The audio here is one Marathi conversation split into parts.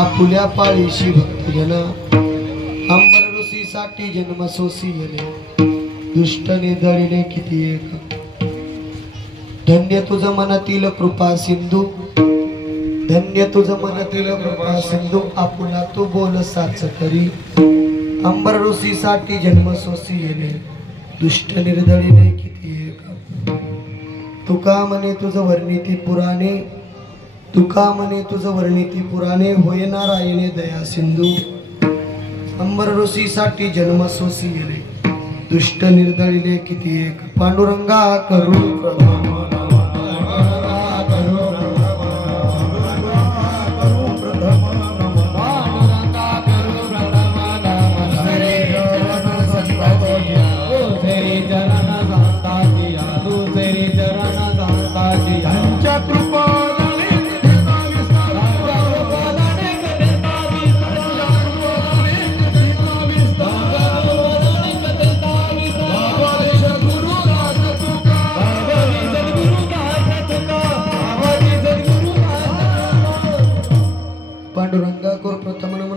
आपुल्या पाळीशी भक्तजना अंबर ऋषीसाठी जन्म सोसियले दुष्टने दळिले किती एक धन्य तुझ मनातील कृपा सिंधू धन्य तुझ मनातील कृपा सिंधू आपुला तू बोल साच करी अंबर ऋषीसाठी जन्म सोसियले दुष्ट निर्दळिले किती एक तुका म्हणे तुझ वर्णिती पुराणे तुका म्हणे तुझ वर्णिती पुराणे होय नारायणे दया सिंधू अंबर ऋषीसाठी जन्म सोसियले दुष्ट निर्दळिले किती एक पांडुरंगा करू प्रधान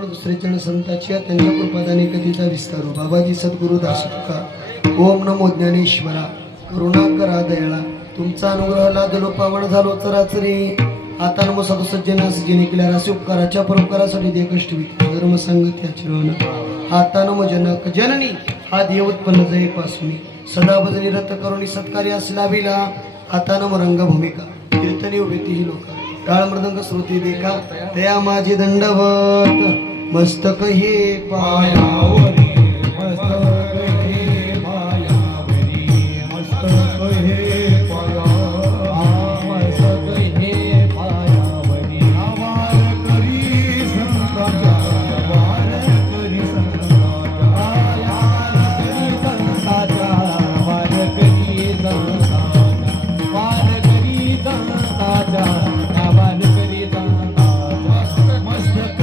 दुसरे संताची त्यांच्या कृपादाने कधीचा विस्तारो बाबाजी सद्गुरु दासका ओम नमो ज्ञानेश्वरा करुणाकरा दयाळा तुमचा अनुग्रह लादलो पावन झालो चराचरी आता नमो साधू सज्जनास जेणे केल्या राशी उपकाराच्या परोपकारासाठी दे कष्ट धर्म संगती आचरण आता नमो जनक जननी हा देव उत्पन्न जय पासून सदा भजनी रत करुणी सत्कार्य असला विला आता नमो रंगभूमिका कीर्तनी उभेती ही लोक टाळ मृदंग श्रुती देखा तया माझे दंडवत मस्तक हे पायावरी मस्तक हे पायावरी मस्तक हे पायावरी मस्तक हे पायावरी आवार करी संताचा आवार करी संताचा आवार करी संताचा आवार करी संताचा आवार करी संताचा मस्तक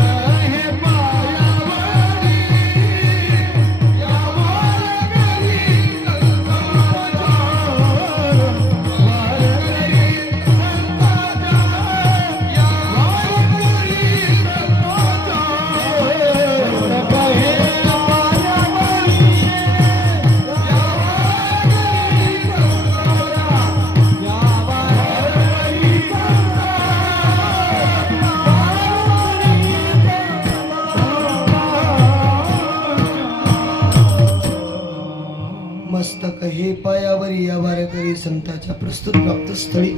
मस्तक हे पायावरी या वारकरी संताच्या प्रस्तुत प्राप्त स्थळी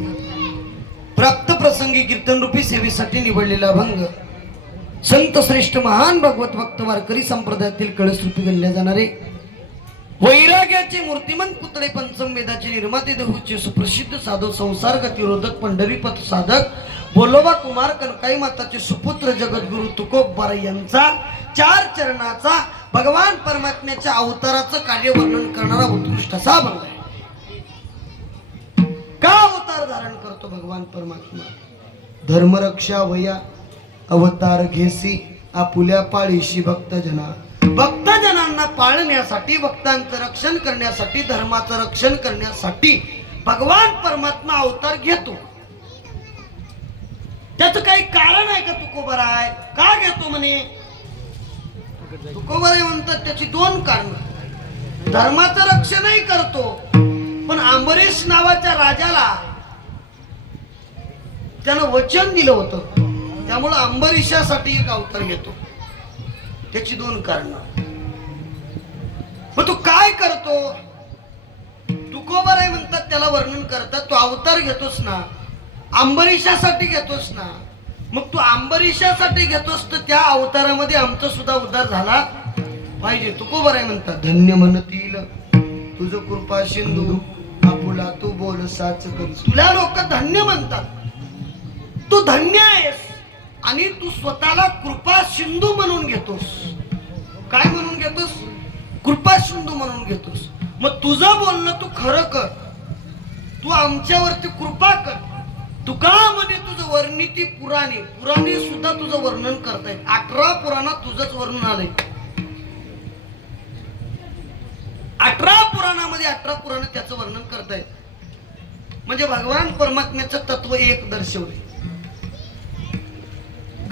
प्राप्त प्रसंगी कीर्तन रूपी सेवेसाठी निवडलेला भंग संत श्रेष्ठ महान भगवत भक्त वारकरी संप्रदायातील कळस रूपी गणल्या जाणारे वैराग्याचे मूर्तिमंत पुतळे पंचम वेदाचे निर्माते देहूचे सुप्रसिद्ध साधू संसार गतिरोधक पंढरीपथ साधक बोलोबा कुमार कनकाई माताचे सुपुत्र जगद्गुरु तुकोबार यांचा चार चरणाचा भगवान परमात्म्याच्या अवताराचं कार्य वर्णन करणारा उत्कृष्ट असा भंग आहे. का अवतार धारण करतो भगवान परमात्मा धर्मरक्षा वया अवतार घेसी आपुल्या पाळीशी भक्तजनांना पाळण्यासाठी भक्तांचं रक्षण करण्यासाठी धर्माचं रक्षण करण्यासाठी भगवान परमात्मा अवतार घेतो. त्याचं काही कारण आहे का तुकोबार आहे का घेतो म्हणे तुकोबार म्हणतात त्याची दोन कारण धर्माचं रक्षणही करतो पण अंबरीश नावाच्या राजाला त्यानं वचन दिलं होतं त्यामुळे अंबरीशासाठी एक अवतार घेतो. त्याची दोन कारण मग तो काय करतो तुकोबार आहे म्हणतात त्याला वर्णन करतात तो अवतार घेतोस ना अंबरीशासाठी घेतोस ना मग तू अंबरीशासाठी घेतोस तर त्या अवतारामध्ये आमचा सुद्धा उद्धार झाला पाहिजे. तुकोबार आहे म्हणतात धन्य म्हणतील तुझ कृपा सिंधू आपुला तू बोल साच कर. तुला लोक धन्य म्हणतात तू धन्य आहेस आणि तू स्वतःला कृपा सिंधू म्हणून घेतोस. काय म्हणून घेतोस कृपा सिंधू म्हणून घेतोस. मग तुझं बोलणं तू खरं कर तू आमच्यावरती कृपा कर. तुका म्हणे तुझं वर्णिती पुराणे सुद्धा तुझं वर्णन करतायत. 18 पुराणात तुझंच वर्णन आलंय. 18 पुराणामध्ये 18 पुराण त्याचं वर्णन करतायत. म्हणजे भगवान परमात्म्याचं तत्व एक दर्शवले.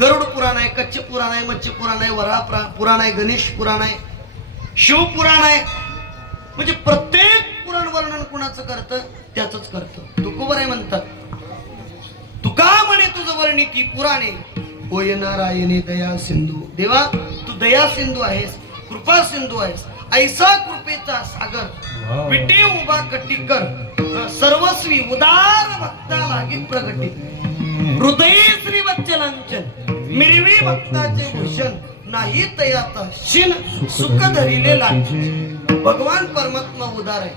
गरुड पुराण आहे, कच्छ पुराण आहे, मत्स्य पुराण आहे, वराह पुराण आहे, गणेश पुराण आहे, शिवपुराण आहे. म्हणजे प्रत्येक पुराण वर्णन कुणाचं करतं त्याच करतं. तुकोबर आहे म्हणतात, तुका म्हणे तुझं वर्णिती पुराणे होय नारायणे दया सिंधू. देवा तू दया सिंधू आहेस, कृपा सिंधू आहेस. ऐसा कृपेचा सागर विटे उभा कटी कर, सर्वस्वी उदार भक्ता लागी प्रगटी. हृदय श्री वत्सलांचन मिरवी भक्ताचे भूषण, नाही तयाचा शिन सुख धरिले लांछन. भगवान परमात्मा उदार आहे.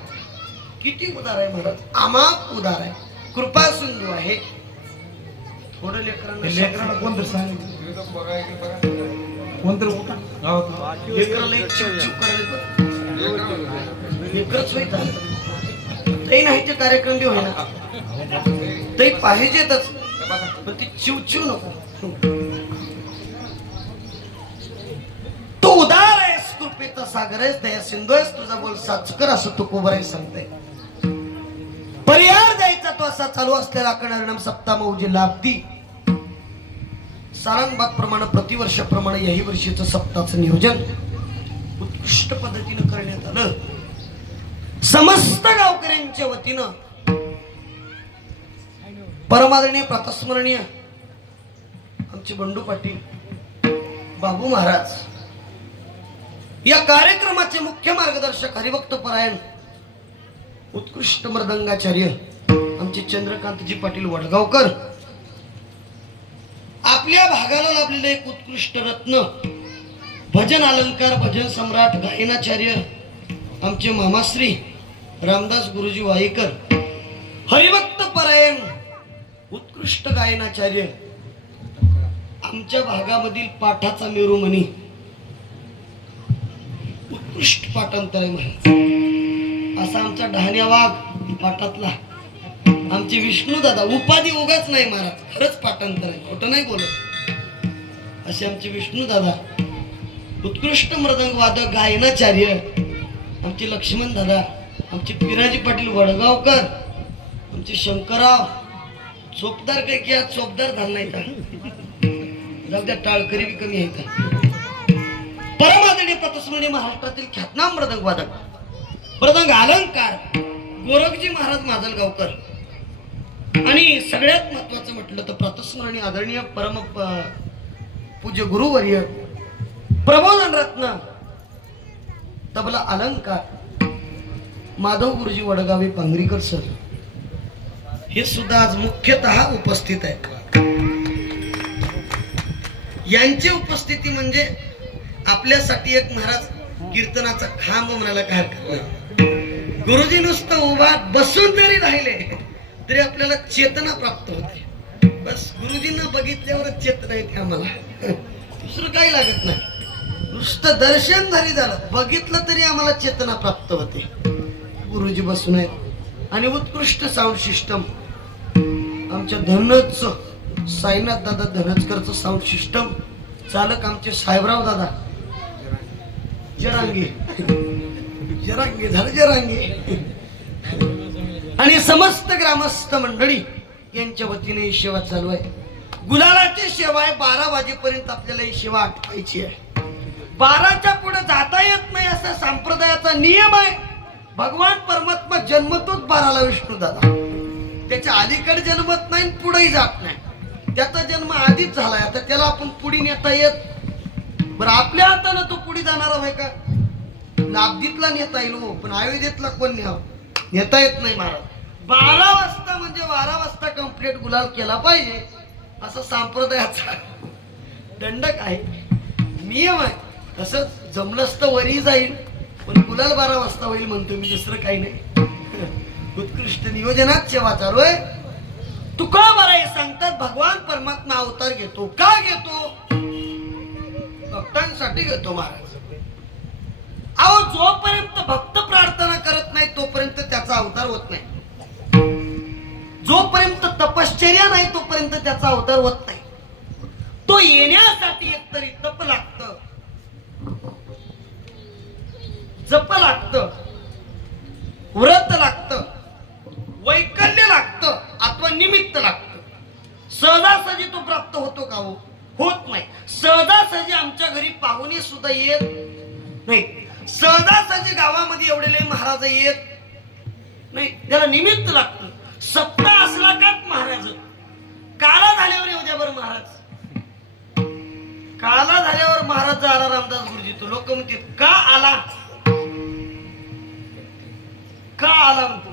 किती उदार आहे महाराज, आमाप उदार आहे, कृपा सिंधू आहे. थोडं लेकरांना कोणतं सांगितलं कोणतं लेकराला एक चिवचिव करायला लेकरच होईत ते नाही ते कार्यक्रम बी होईना ते पाहिजेतच, पण ती चिवचिव नको. तू उदार आहेस, कृपेचा सागर आहेस, दया सिंधू आहेस, तुझा बोल साचकर असं तू कोबराई सांगते. परिहार द्यायचा तो असा चालू असलेला कणारिणाम सप्ताह मौजे लाभती. सारंगबाग प्रमाणे प्रतिवर्षाप्रमाणे याही वर्षीचं सप्ताहाचं नियोजन उत्कृष्ट पद्धतीनं करण्यात आलं. समस्त गावकऱ्यांच्या वतीनं परमादरणीय प्रातस्मरणीय आमचे बंडू पाटील बाबू महाराज या कार्यक्रमाचे मुख्य मार्गदर्शक, हरिभक्त परायण उत्कृष्ट मृदंगाचार्य आमचे चंद्रकांतजी पाटील वडगावकर, आपल्या भागाला लाभलेले एक उत्कृष्ट रत्न, भजन अलंकार, भजन सम्राट, गायनाचार्य आमचे मामाश्री रामदास गुरुजी वाईकर, हरिभक्त परायण उत्कृष्ट गायनाचार्य, आमच्या भागामधील पाठाचा मेरुमणी, उत्कृष्ट पाठांतर आहे महाराज असा आमचा डहाण्या वाघ पाठातला आमचे विष्णू दादा. उपाधी उगाच नाही महाराज, खरंच पाठांतर आहे, खोटं नाही बोलत. असे आमचे विष्णू दादा उत्कृष्ट मृदंग वादक गायनाचार्य, आमचे लक्ष्मण दादा, आमचे पिराजी पाटील वडगावकर, आमचे शंकरराव चोपदार. काही की आज चोपदार झाला नाही का, जाऊ द्या, टाळकरी बी कमी आहे का. परमादरणीय प्रातस्मरणीय महाराष्ट्रातील ख्यातनाम मृदंग वादक, मृदंग अलंकार गोरखजी महाराज माजलगावकर. आणि सगळ्यात महत्वाचं म्हटलं तर प्रातस्मरणीय आदरणीय परम पूज्य गुरुवर्य प्रबोधन रत्न तबला अलंकार माधव गुरुजी वडगावे पांगरीकर सर, हे सुद्धा आज मुख्यतः उपस्थित आहेत. यांची उपस्थिती म्हणजे आपल्यासाठी एक महाराज कीर्तनाचा खांब म्हणायला काय हरकत नाही. गुरुजी नुसतं उभा बसून जरी राहिले तरी आपल्याला चेतना प्राप्त होते. बस गुरुजींना बघितल्यावरच चेतना येते आम्हाला, दुसरं काही लागत नाही. नुसतं दर्शन जरी झालं, बघितलं तरी आम्हाला चेतना प्राप्त होते. गुरुजी बसून आहेत. आणि उत्कृष्ट साऊंड सिस्टम आमच्या धनच साईनाथ दादा धनचकरचं साऊंड सिस्टम चालक आमचे साहेबराव दादा जरांगे, जरांगे झालं जरांगे. आणि समस्त ग्रामस्थ मंडळी यांच्या वतीने ही सेवा चालू आहे. गुलालाची सेवा आहे. 12 वाजेपर्यंत आपल्याला ही सेवा आटवायची आहे. 12च्या पुढे जाता येत नाही असा संप्रदायाचा नियम आहे. भगवान परमात्मा जन्मतोच 12ला विष्णू दादा, त्याच्या अलीकडे जन्मत नाही, पुढेही जात नाही. त्याचा जन्म आधीच झालाय, आता त्याला आपण पुढे नेता येत. बरं आपल्या हातानं तो पुढे जाणारा आहे का? लाभदीतला नेता येईल हो, पण अयोध्येतला कोण न्यावं, नेता येत नाही महाराज. 12 वाजता म्हणजे 12 वाजता कंप्लीट गुलाल केला पाहिजे असं संप्रदायाचा दंडक आहे, नियम आहे. तसंच जमलंच तर वरी जाईल, पण गुलाल 12 वाजता होईल म्हणतो मी, दुसरं काही नाही. उत्कृष्ट नियोजनात सेवा चालू आहे. तुका बराई सांगतात भगवान परमात्मा अवतार घेतो. का घेतो? भक्तांसाठी घेतो महाराज. अहो जोपर्यंत भक्त प्रार्थना करत नाही तोपर्यंत त्याचा अवतार होत नाही. जोपर्यंत तपश्चर्या नाही तोपर्यंत त्याचा अवतार होत नाही. तो येण्यासाठी एकतरी तप लागतं, जप लागतं, व्रत लागतं, वैकल्य लागतं अथवा निमित्त लागतं. सहजासहजी तो प्राप्त होतो का हो? होत नाही. सहजासहजी आमच्या घरी पाहुणे सुद्धा येत नाही. सहजासहजी गावामध्ये एवढे लय महाराज येत नाही. त्याला निमित्त लागतं. सप्ताह असला का महाराज काला झाल्यावर येऊ द्या बरं महाराज. काला झाल्यावर महाराज आला रामदास गुरुजी. तो लोक म्हणते का आला, का आला म्हणतो.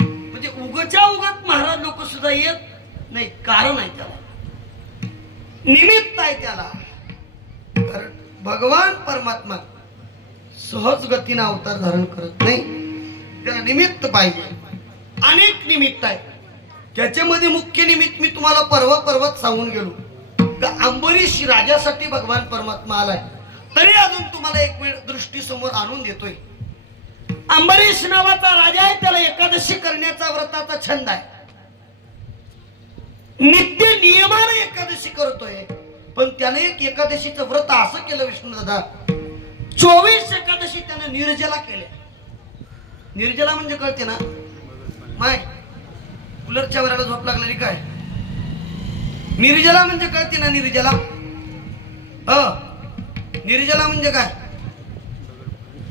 म्हणजे उगच्या उगत महाराज लोक सुद्धा येत नाही. कारण आहे त्याला, निमित्त आहे त्याला. कारण भगवान परमात्मा सहज गतीने अवतार धारण करत नाही. त्याला निमित्त पाहिजे. अनेक निमित्त आहे. त्याच्यामध्ये मुख्य निमित्त मी तुम्हाला पर्वत सांगून गेलो. अंबरीश राजासाठी भगवान परमात्मा आलाय. तरी अजून तुम्हाला एक वेळ दृष्टी समोर आणून देतोय. अंबरीश नावाचा राजा आहे. त्याला एकादशी करण्याचा व्रताचा छंद आहे. नित्य नियमाने एकादशी करतोय. पण त्याने एक एकादशीचं व्रत असं केलं विष्णू दादा, 24 एकादशी त्याने निर्जला केल्या. निर्जला म्हणजे कळते ना माय, कूलरच्या वराला झोप लागलेली काय. निर्जला म्हणजे कळते ना. निर्जला निर्जला म्हणजे काय,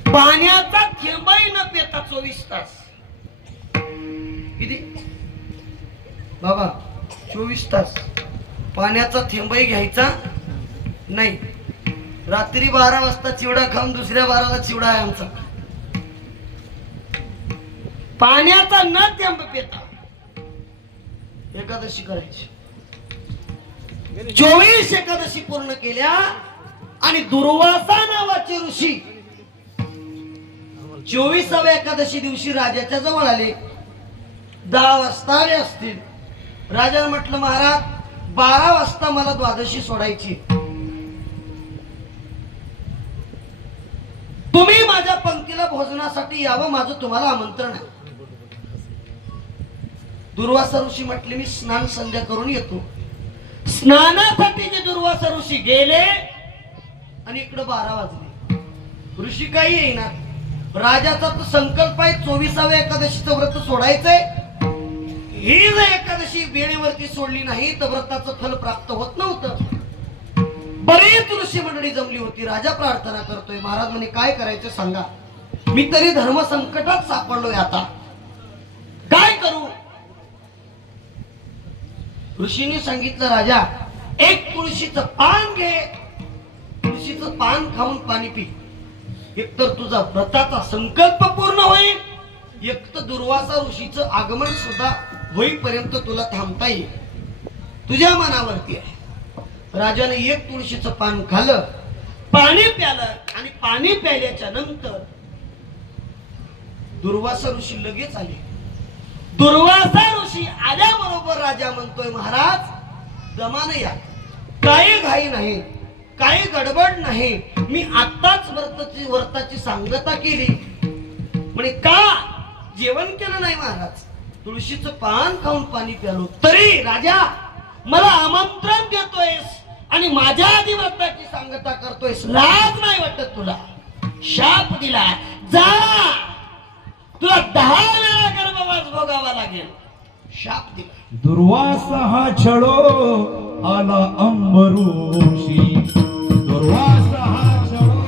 पाण्याचा थेंबही न पेता 24 तास. किती बाबा, 24 तास पाण्याचा थेंबही घ्यायचा नाही. रात्री 12 वाजता चिवडा खाऊन दुसऱ्या 12ला चिवडा आहे आमचा. पाण्याचा न थेंब पेता एकादशी करायची. 24 एकादशी पूर्ण केल्या. आणि दुर्वासा नावाचे ऋषी 24व्या एकादशी दिवशी राजाच्या जवळ आले. 10 वाजता आले असतील. राजाने म्हटलं महाराज 12 वाजता मला द्वादशी सोडायची. तुम्ही माझ्या पंक्तीला भोजनासाठी यावं, माझं तुम्हाला आमंत्रण आहे. दुर्वासा ऋषी म्हटले मी स्नान संध्या करून येतो. स्नानासाठी जे दुर्वासा ऋषी गेले आणि इकडे 12 वाजले. ऋषी काही येईना. राजाचा तो संकल्प आहे 24व्या एकादशीचं व्रत सोडायचंय. ही जर एकादशी वेळेवरती सोडली नाही तर व्रताचं फल प्राप्त होत नव्हतं. बरेच ऋषी मंडळी जमली होती. राजा प्रार्थना करतोय, महाराज म्हणे काय करायचं सांगा. मी तरी धर्म संकटात सापडलोय, आता काय करू. ऋषींनी सांगितलं राजा एक तुळशीचं पान घे. तुळशीचं पान खाऊन पाणी पी. एकतर तुझा व्रताचा संकल्प पूर्ण होईल, एक तर दुर्वासा ऋषीचं आगमन सुद्धा होईपर्यंत तुला थांबता येईल. तुझ्या मनावरती आहे. राजाने एक तुळशीचं पान खाल्लं, पाणी प्यालं. आणि पाणी प्यायल्याच्या नंतर दुर्वासा ऋषी लगेच आले. दुर्वासा ऋषी आल्याबरोबर राजा म्हणतोय महाराज दमाने या. काही घाई नाही, काही गडबड नाही. मी आत्ताच व्रताची सांगता केली. म्हणे का जेवण केलं नाही महाराज. तुळशीचं पान खाऊन पाणी प्यालो. तरी राजा मला आमंत्रण देतोयस आणि माझ्या आधी व्रताची सांगता करतोयस. लाज नाही वाटत तुला. शाप दिला. जा तुला 10 वेळा गर्भवास भोगावा लागेल. शाप दिला. दुर्वासा हा छळो आला अंबरूषी. दुर्वासा हा छळो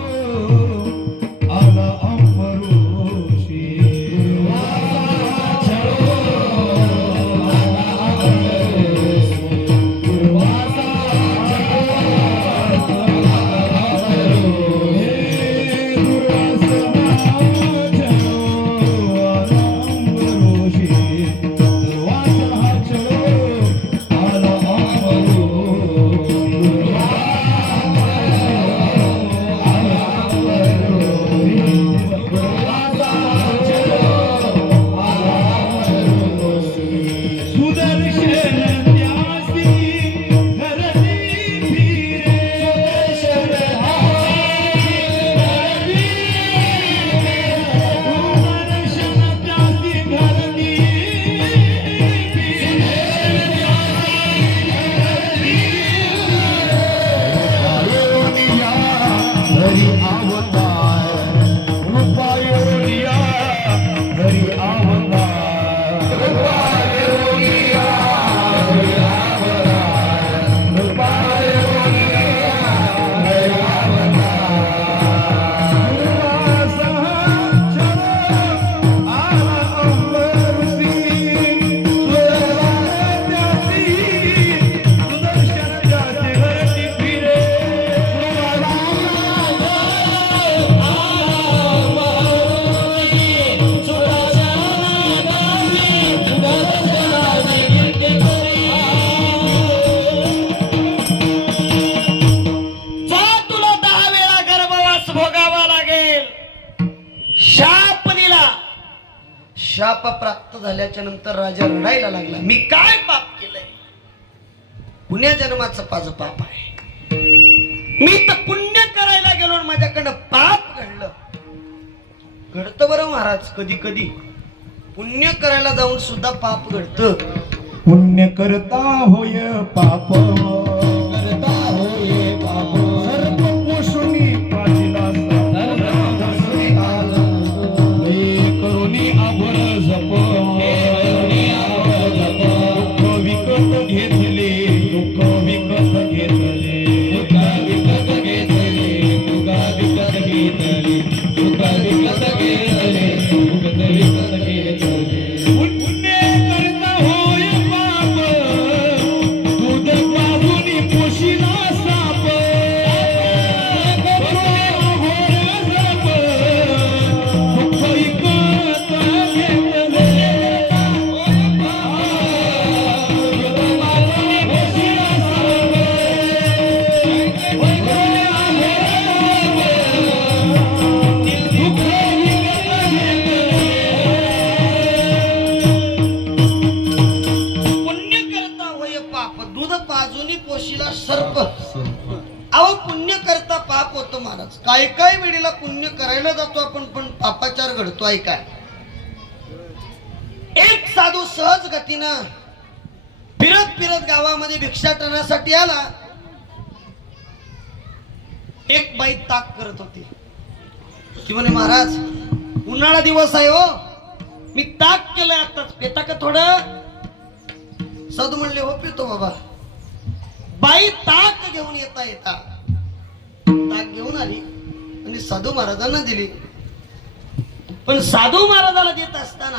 आला अंबरूषी. दुर्वासा हा छळो आला अंबरूषी. दुर्वासा हा छळो आला अंबरूषी. दुर्वासा हा छळो आला अंबरूषी. दुर्वासा हा छळो आला अंबरूषी. पाप प्राप्त झाल्याच्या नंतर राजा रडायला लागला, मी काय पाप केलंय? पुण्या जन्माचं माझं पाप आहे. मी तर पुण्य करायला गेलो आणि माझ्याकडनं पाप घडलं. घडतं बरं महाराज, कधी कधी पुण्य करायला जाऊन सुद्धा पाप घडतं. पुण्य करता होय पाप, करता होय पाप, सर्प पोषणी पाजिला करुणी आभर जप, दुःख विकत घेतले, दुःख विकत घेतले, दुःख विकत घेतले, दुःख विकत घेतले, दुःख विकत घेतले, दुःख विकत घेतले. पुण्य करता होय पाप, दूध पाजूनी पोशिला साप, करुणी आभर जप, दुःख विकत घेतले, पुण्य करता होय पाप, दूध पाजूनी पोशीला सर्प. अहो पुण्य करता पाप होतो महाराज. काय काय वेळेला पुण्य करायला जातो आपण, पण पापाचार घडतो. आहे काय? एक साधू सहज गतीनं फिरत फिरत गावामध्ये भिक्षाटनासाठी आला. एक बाई ताक करत होती. ती म्हणे, महाराज उन्हाळा दिवस आहे हो, मी ताक केलंय आताच, पेता का थोडं? साधू म्हणले, हो पितो बाबा. बाई ताक घेऊन येता येता ताक घेऊन आली आणि साधू महाराजांना दिली. पण साधू महाराजाला देत असताना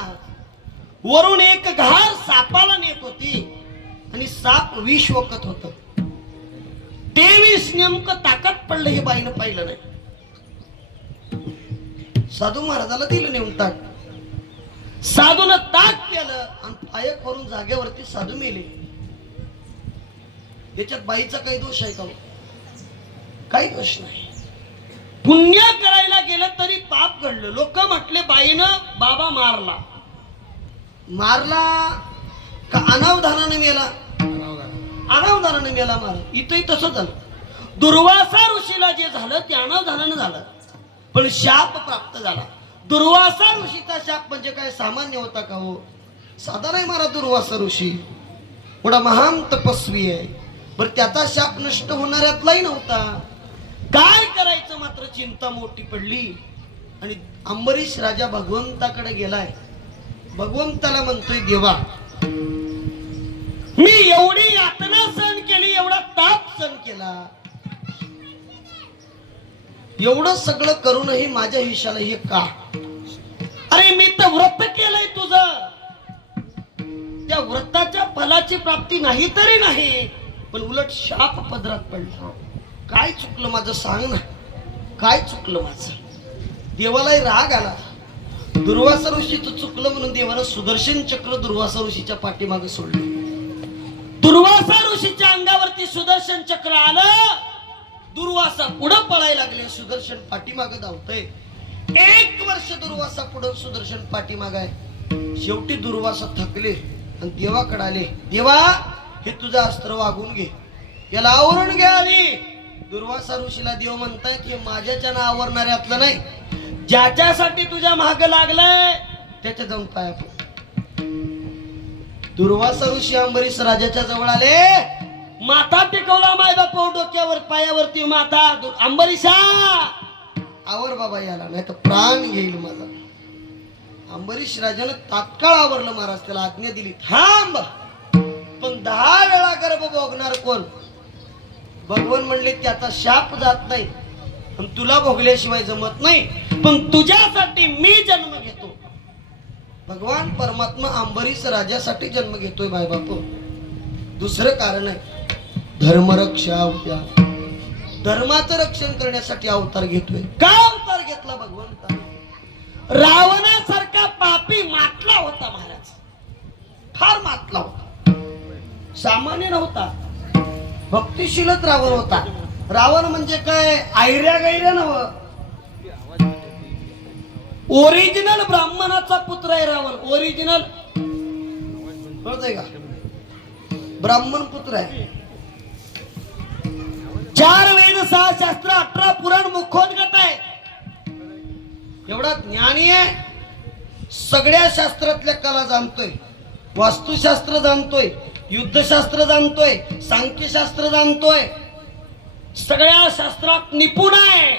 वरून एक घार सापाला नेत होती आणि साप विष वकत होत. ते विष नेमकं ताकात पडलं हे बाईनं पाहिलं नाही. साधू महाराजाला दिलं नेऊन ताक. साधूनं ताक केलं आणि पायक करून जागेवरती साधू मेले. याच्यात बाईचा काही दोष आहे का? काही दोष नाही. पुण्य करायला गेलं तरी पाप घडलं. लोक म्हटले बाईनं बाबा मारला. मारला का अनावधानाने मेला? अनावधानाने मेला मार. इथंही तसं झालं. दुर्वासा ऋषीला जे झालं ते अनावधानानं झालं, पण शाप प्राप्त झाला. दुर्वासा ऋषीचा शाप म्हणजे काय सामान्य होता का हो? साधा नाही महाराज. दुर्वासा ऋषी एवढा महान तपस्वी आहे, बरं त्याचा शाप नष्ट होणाऱ्यातलाही नव्हता. काय करायचं मात्र चिंता मोठी पडली आणि अंबरीश राजा भगवंताकडे गेलाय. भगवंताला म्हणतोय, देवा मी एवढी यातना सहन केली, एवढा ताप सहन केला, एवढं सगळं करूनही माझ्या हिशाला हे का? अरे मी तर व्रत केलंय तुझं, त्या व्रताच्या फलाची प्राप्ती नाही तरी नाही, पण उलट शाप पदरात पडला. काय चुकलं माझं सांग ना, काय चुकलं माझं? देवालाही राग आला. दुर्वासा ऋषीचं चुकलं म्हणून देवानं सुदर्शन चक्र दुर्वासा ऋषीच्या पाठीमागे सोडलं. दुर्वासा ऋषीच्या अंगावरती सुदर्शन चक्र आलं. दुर्वासा पुढं पळायला लागले, सुदर्शन पाठीमागे धावतय. 1 वर्ष दुर्वासा पुढं, सुदर्शन पाठीमागे आहे. शेवटी दुर्वासा थकले आणि देवाकडे आले. देवा हे तुझं अस्त्र वागून घे, याला आवरून घ्या. आली दुर्वासा ऋषीला देव म्हणतायत, हे माझ्याच्यानं आवरणाऱ्यातलं नाही, ज्याच्यासाठी तुझ्या माग लागलाय त्याच्या जाऊन पाया पड. दुर्वासा ऋषी अंबरीश राजाच्या जवळ आले. माथा टेकवला मायबाप डोक्यावर, पायावरती माथा. अंबरीशा आवर बाबा, याला नाही तर प्राण घेईल माझा. अंबरीश राजानं तात्काळ आवरलं महाराज. त्याला आज्ञा दिली, थांब. पण 10 वेळा गर्भ भोगणार कोण? भगवान म्हणले, त्याचा शाप जात नाही आणि तुला भोगल्याशिवाय जमत नाही, पण तुझ्यासाठी मी जन्म घेतो. भगवान परमात्मा अंबरीश राजासाठी जन्म घेतोय बाय बापू. दुसरं कारण आहे, धर्मरक्षा होत्या. धर्माचं रक्षण करण्यासाठी अवतार घेतोय. का अवतार घेतला भगवंता? रावणासारखा पापी मातला होता महाराज, फार मातला होता, सामान्य नव्हता. भक्तिशीलच रावण होता. रावण म्हणजे काय, आयऱ्या गैऱ्या नव्ह. ओरिजिनल ब्राह्मणाचा पुत्र आहे रावण. ओरिजिनल कळतंय का? ब्राह्मण पुत्र आहे. 4 वेद 6 शास्त्र 18 पुराण मुखोद्गत आहे. एवढा ज्ञानी आहे. सगळ्या शास्त्रातल्या कला जाणतोय. वास्तुशास्त्र जाणतोय, युद्धशास्त्र जाणतोय, सांख्यशास्त्र जाणतोय, सगळ्या शास्त्रात निपुण आहे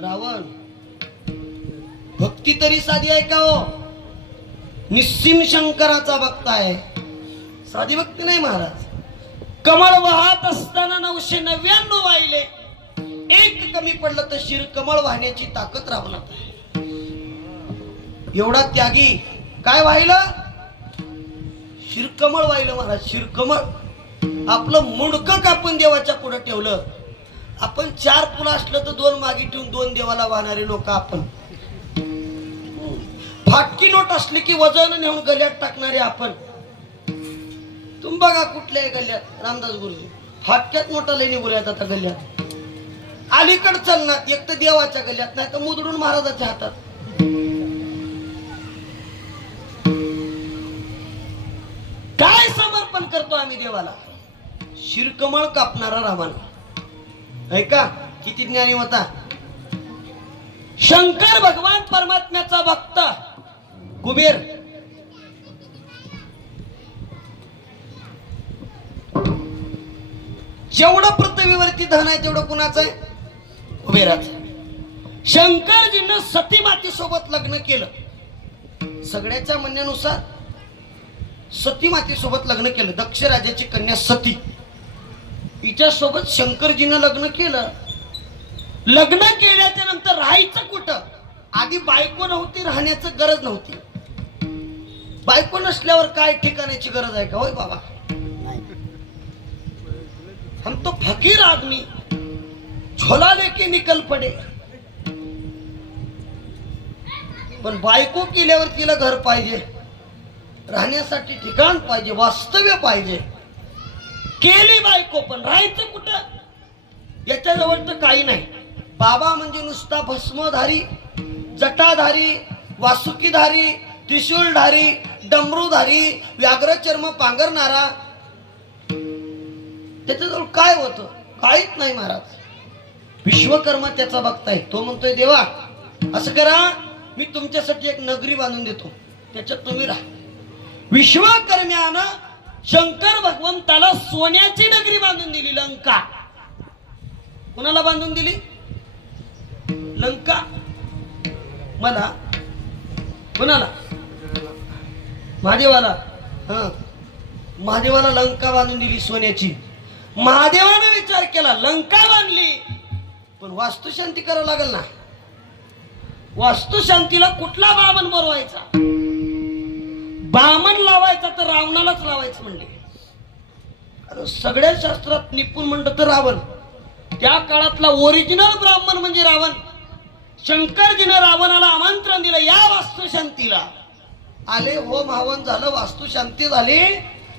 रावण. भक्ती तरी साधी आहे का हो? निस्सिम शंकराचा भक्त आहे. साधी भक्ती नाही महाराज. कमळ वाहत असताना 999 वाहिले, एक कमी पडलं तर शिर कमळ वाहण्याची ताकद रावणात आहे. एवढा त्यागी. काय वाहिलं? शिरकमळ वाहिलं महाराज. शिरकमळ. आपलं मुंडकं कापून देवाच्या पुढे ठेवलं. आपण 4 फुलं असलं तर 2 मागे ठेवून 2 देवाला वाहणारे लोक आपण. फाटकी नोट असली की वजन नेऊन गल्यात टाकणारे आपण. तुम्ही बघा कुठल्याही गल्ल्यात रामदास गुरुजी फाटक्यात नोटा लई निघुल्यात आता गल्ल्यात. अलीकड चलनात एक तर देवाच्या गल्ल्यात, नाही तर मुदडून महाराजाच्या हातात. काय समर्पण करतो आम्ही देवाला? शिरकमळ कापणारा रावण. ऐका किती ज्ञानी होता. शंकर भगवान परमात्म्याचा भक्त कुबेर. जेवढं पृथ्वीवरती धन आहे तेवढं कुणाचं आहे? कुबेराचं. शंकरजीनं सती माती सोबत लग्न केलं. सगळ्याच्या म्हणण्यानुसार सती माती सोबत लग्न केलं. दक्ष राजाची कन्या सती, हिच्या सोबत शंकरजीनं लग्न केलं. लग्न केल्याच्या नंतर राहायचं कुठं? आधी बायको नव्हती, राहण्याचं गरज नव्हती. बायको नसल्यावर काय ठिकाणाची गरज आहे का? होय बाबा. हम तो फकीर आदमी, झोला लेके निकल पडे. पण बायको केल्यावर तिला घर पाहिजे, राहण्यासाठी ठिकाण पाहिजे, वास्तव्य पाहिजे. केली बायको, पण राहायचं कुठं? याच्याजवळ तर काही नाही. बाबा म्हणजे नुसता भस्मधारी, जटाधारी, वासुकीधारी, त्रिशूलधारी, डमरूधारी, व्याघ्रचर्म पांघरणारा. त्याच्याजवळ काय होतं? काहीच नाही महाराज. विश्वकर्मा त्याचा भक्त आहे. तो म्हणतोय देवा असं करा, मी तुमच्यासाठी एक नगरी बांधून देतो, त्याच्यात तुम्ही राहा. विश्वकर्म्यानं शंकर भगवंताला सोन्याची नगरी बांधून दिली. लंका. कुणाला बांधून दिली? लंका. मला कुणाला? महादेवाला. हा, महादेवाला लंका बांधून दिली सोन्याची. महादेवानं विचार केला, लंका बांधली पण वास्तुशांती करावं लागेल ना. वास्तुशांतीला कुठला बामण बोलवायचा? बामण लावायचा तर रावणालाच लावायचं म्हणले. अरे सगळ्या शास्त्रात निपुण म्हणलं तर रावण. त्या काळातला ओरिजिनल ब्राह्मण म्हणजे रावण. शंकरजीनं रावणाला आमंत्रण दिलं, या वास्तुशांतीला. आले, होम हवन झालं, वास्तुशांती झाली.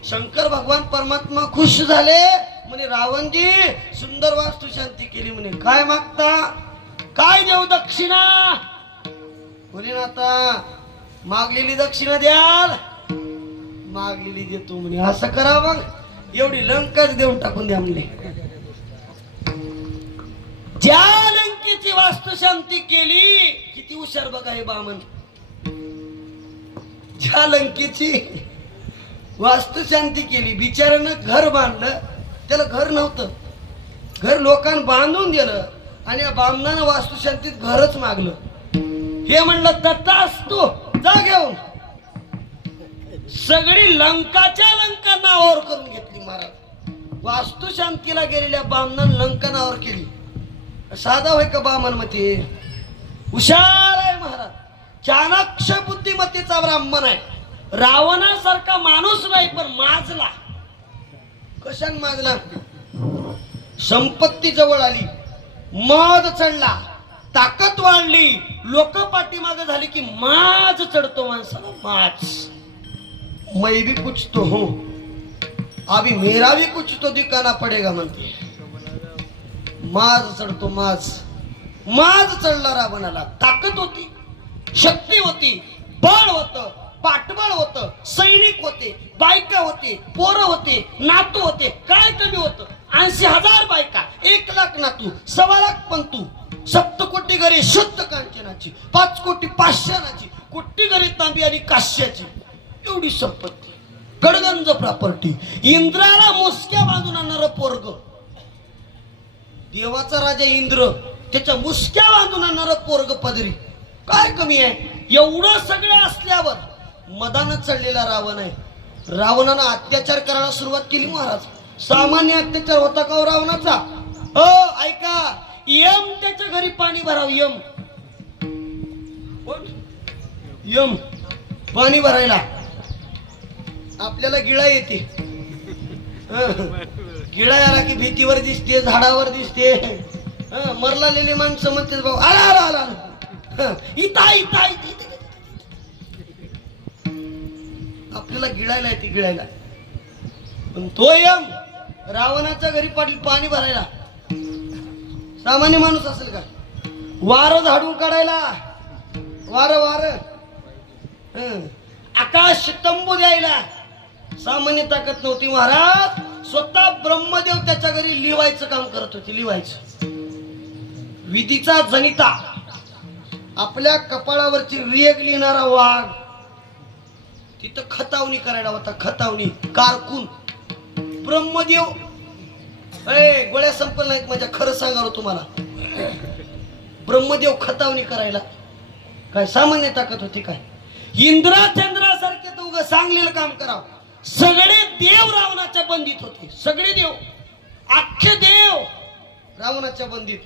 शंकर भगवान परमात्मा खुश झाले. म्हणे रावणजी सुंदर वास्तुशांती केली. म्हणे काय मागता? काय देऊ दक्षिणा? म्हणे आता मागलेली दक्षिणा द्याल? मागलेली देतो म्हणे. असं करा मग, एवढी लंकाच देऊन टाकून द्या म्हणले. ज्या लंकेची वास्तुशांती केली, किती हुशार बघा हे बामण. ज्या लंकेची वास्तुशांती केली, बिचाऱ्यानं घर बांधलं, त्याला घर नव्हतं. घर लोकांना बांधून दिलं आणि या बामणानं वास्तुशांतीत घरच मागलं. हे म्हणलं तथास्तु, जा घेऊन. सगळी लंकाच्या लंका नावावर करून घेतली महाराज. वास्तुशांतीला गेलेल्या बामणानं लंका नावावर केली. साधा होय का बामण? मते हुशार आहे महाराज. चाणक्य बुद्धिमत्तेचा ब्राह्मण आहे. रावणासारखा माणूस नाही, पण माजला. कशान माजला? संपत्ती जवळ आली, मद चढला, ताकद वाढली, लोक पाठीमागे झाली की माज चढतो माणसाला. माज. मैं भी कुछ तो हूं, अभी मेरा भी कुछ तो दिखाना पडेगा म्हणते. माज चढतो. माज. माज चढला रावणाला. ताकद होती. शक्ती होती, बळ होतं, पाठबळ होतं, सैनिक होते, बायका होते, पोरं होते, नातू होते. काय कमी होतं? 80,000 बायका, 1,00,000 नातू, 1,25,00,000 पंतू, सप्तकोटी घरे शुद्ध कांचनाची, 5 कोटी पाषाणाची, कोटी घरे तांबी आणि काश्याची. एवढी संपत्ती, गडगंज प्रॉपर्टी. इंद्राला मुसक्या बांधून आणणार पोरग, देवाचा राजा इंद्र, त्याच्या मुसक्या बांधून आणणार पोरग पदरी. काय कमी आहे? एवढं सगळं असल्यावर मदानं चढलेला रावण आहे. रावणानं अत्याचार करायला सुरुवात केली महाराज. सामान्य अत्याचार होता का हो रावणाचा? ऐका, यम त्याच्या घरी पाणी भराव. यम यम पाणी भरायला. आपल्याला गिळा येते, गिळा आला की भीतीवर दिसते, झाडावर दिसते. मरलालेली माणसं म्हणते भाऊ आला आला आला इता इता इता. आपल्याला गिळायला येते, गिळायला. पण तो यम रावणाच्या घरी पाणी भरायला सामान्य माणूस असेल का? वार झाडून काढायला, वार वार आकाश तंबू द्यायला सामान्य ताकद नव्हती. महाराज स्वतः ब्रह्मदेव त्याच्या घरी लिवायचं काम करत होते. लिवायचं, विधीचा जनिता, आपल्या कपाळावरची रेग लिहिणारा वाघ तिथं खतावणी करायला होता. खतावणी, कारकून ब्रह्मदेव. गोळ्या संपल नाहीत माझ्या, खरं सांगावं तुम्हाला. ब्रह्मदेव खतावणी करायला काय सामान्य ताकद होती काय? इंद्राचंद्रासारखे तर उगा सांगलेलं काम करावं. सगळे देव रावणाच्या बंदीत होते. सगळे देव, अख्खे देव रावणाच्या बंदीत.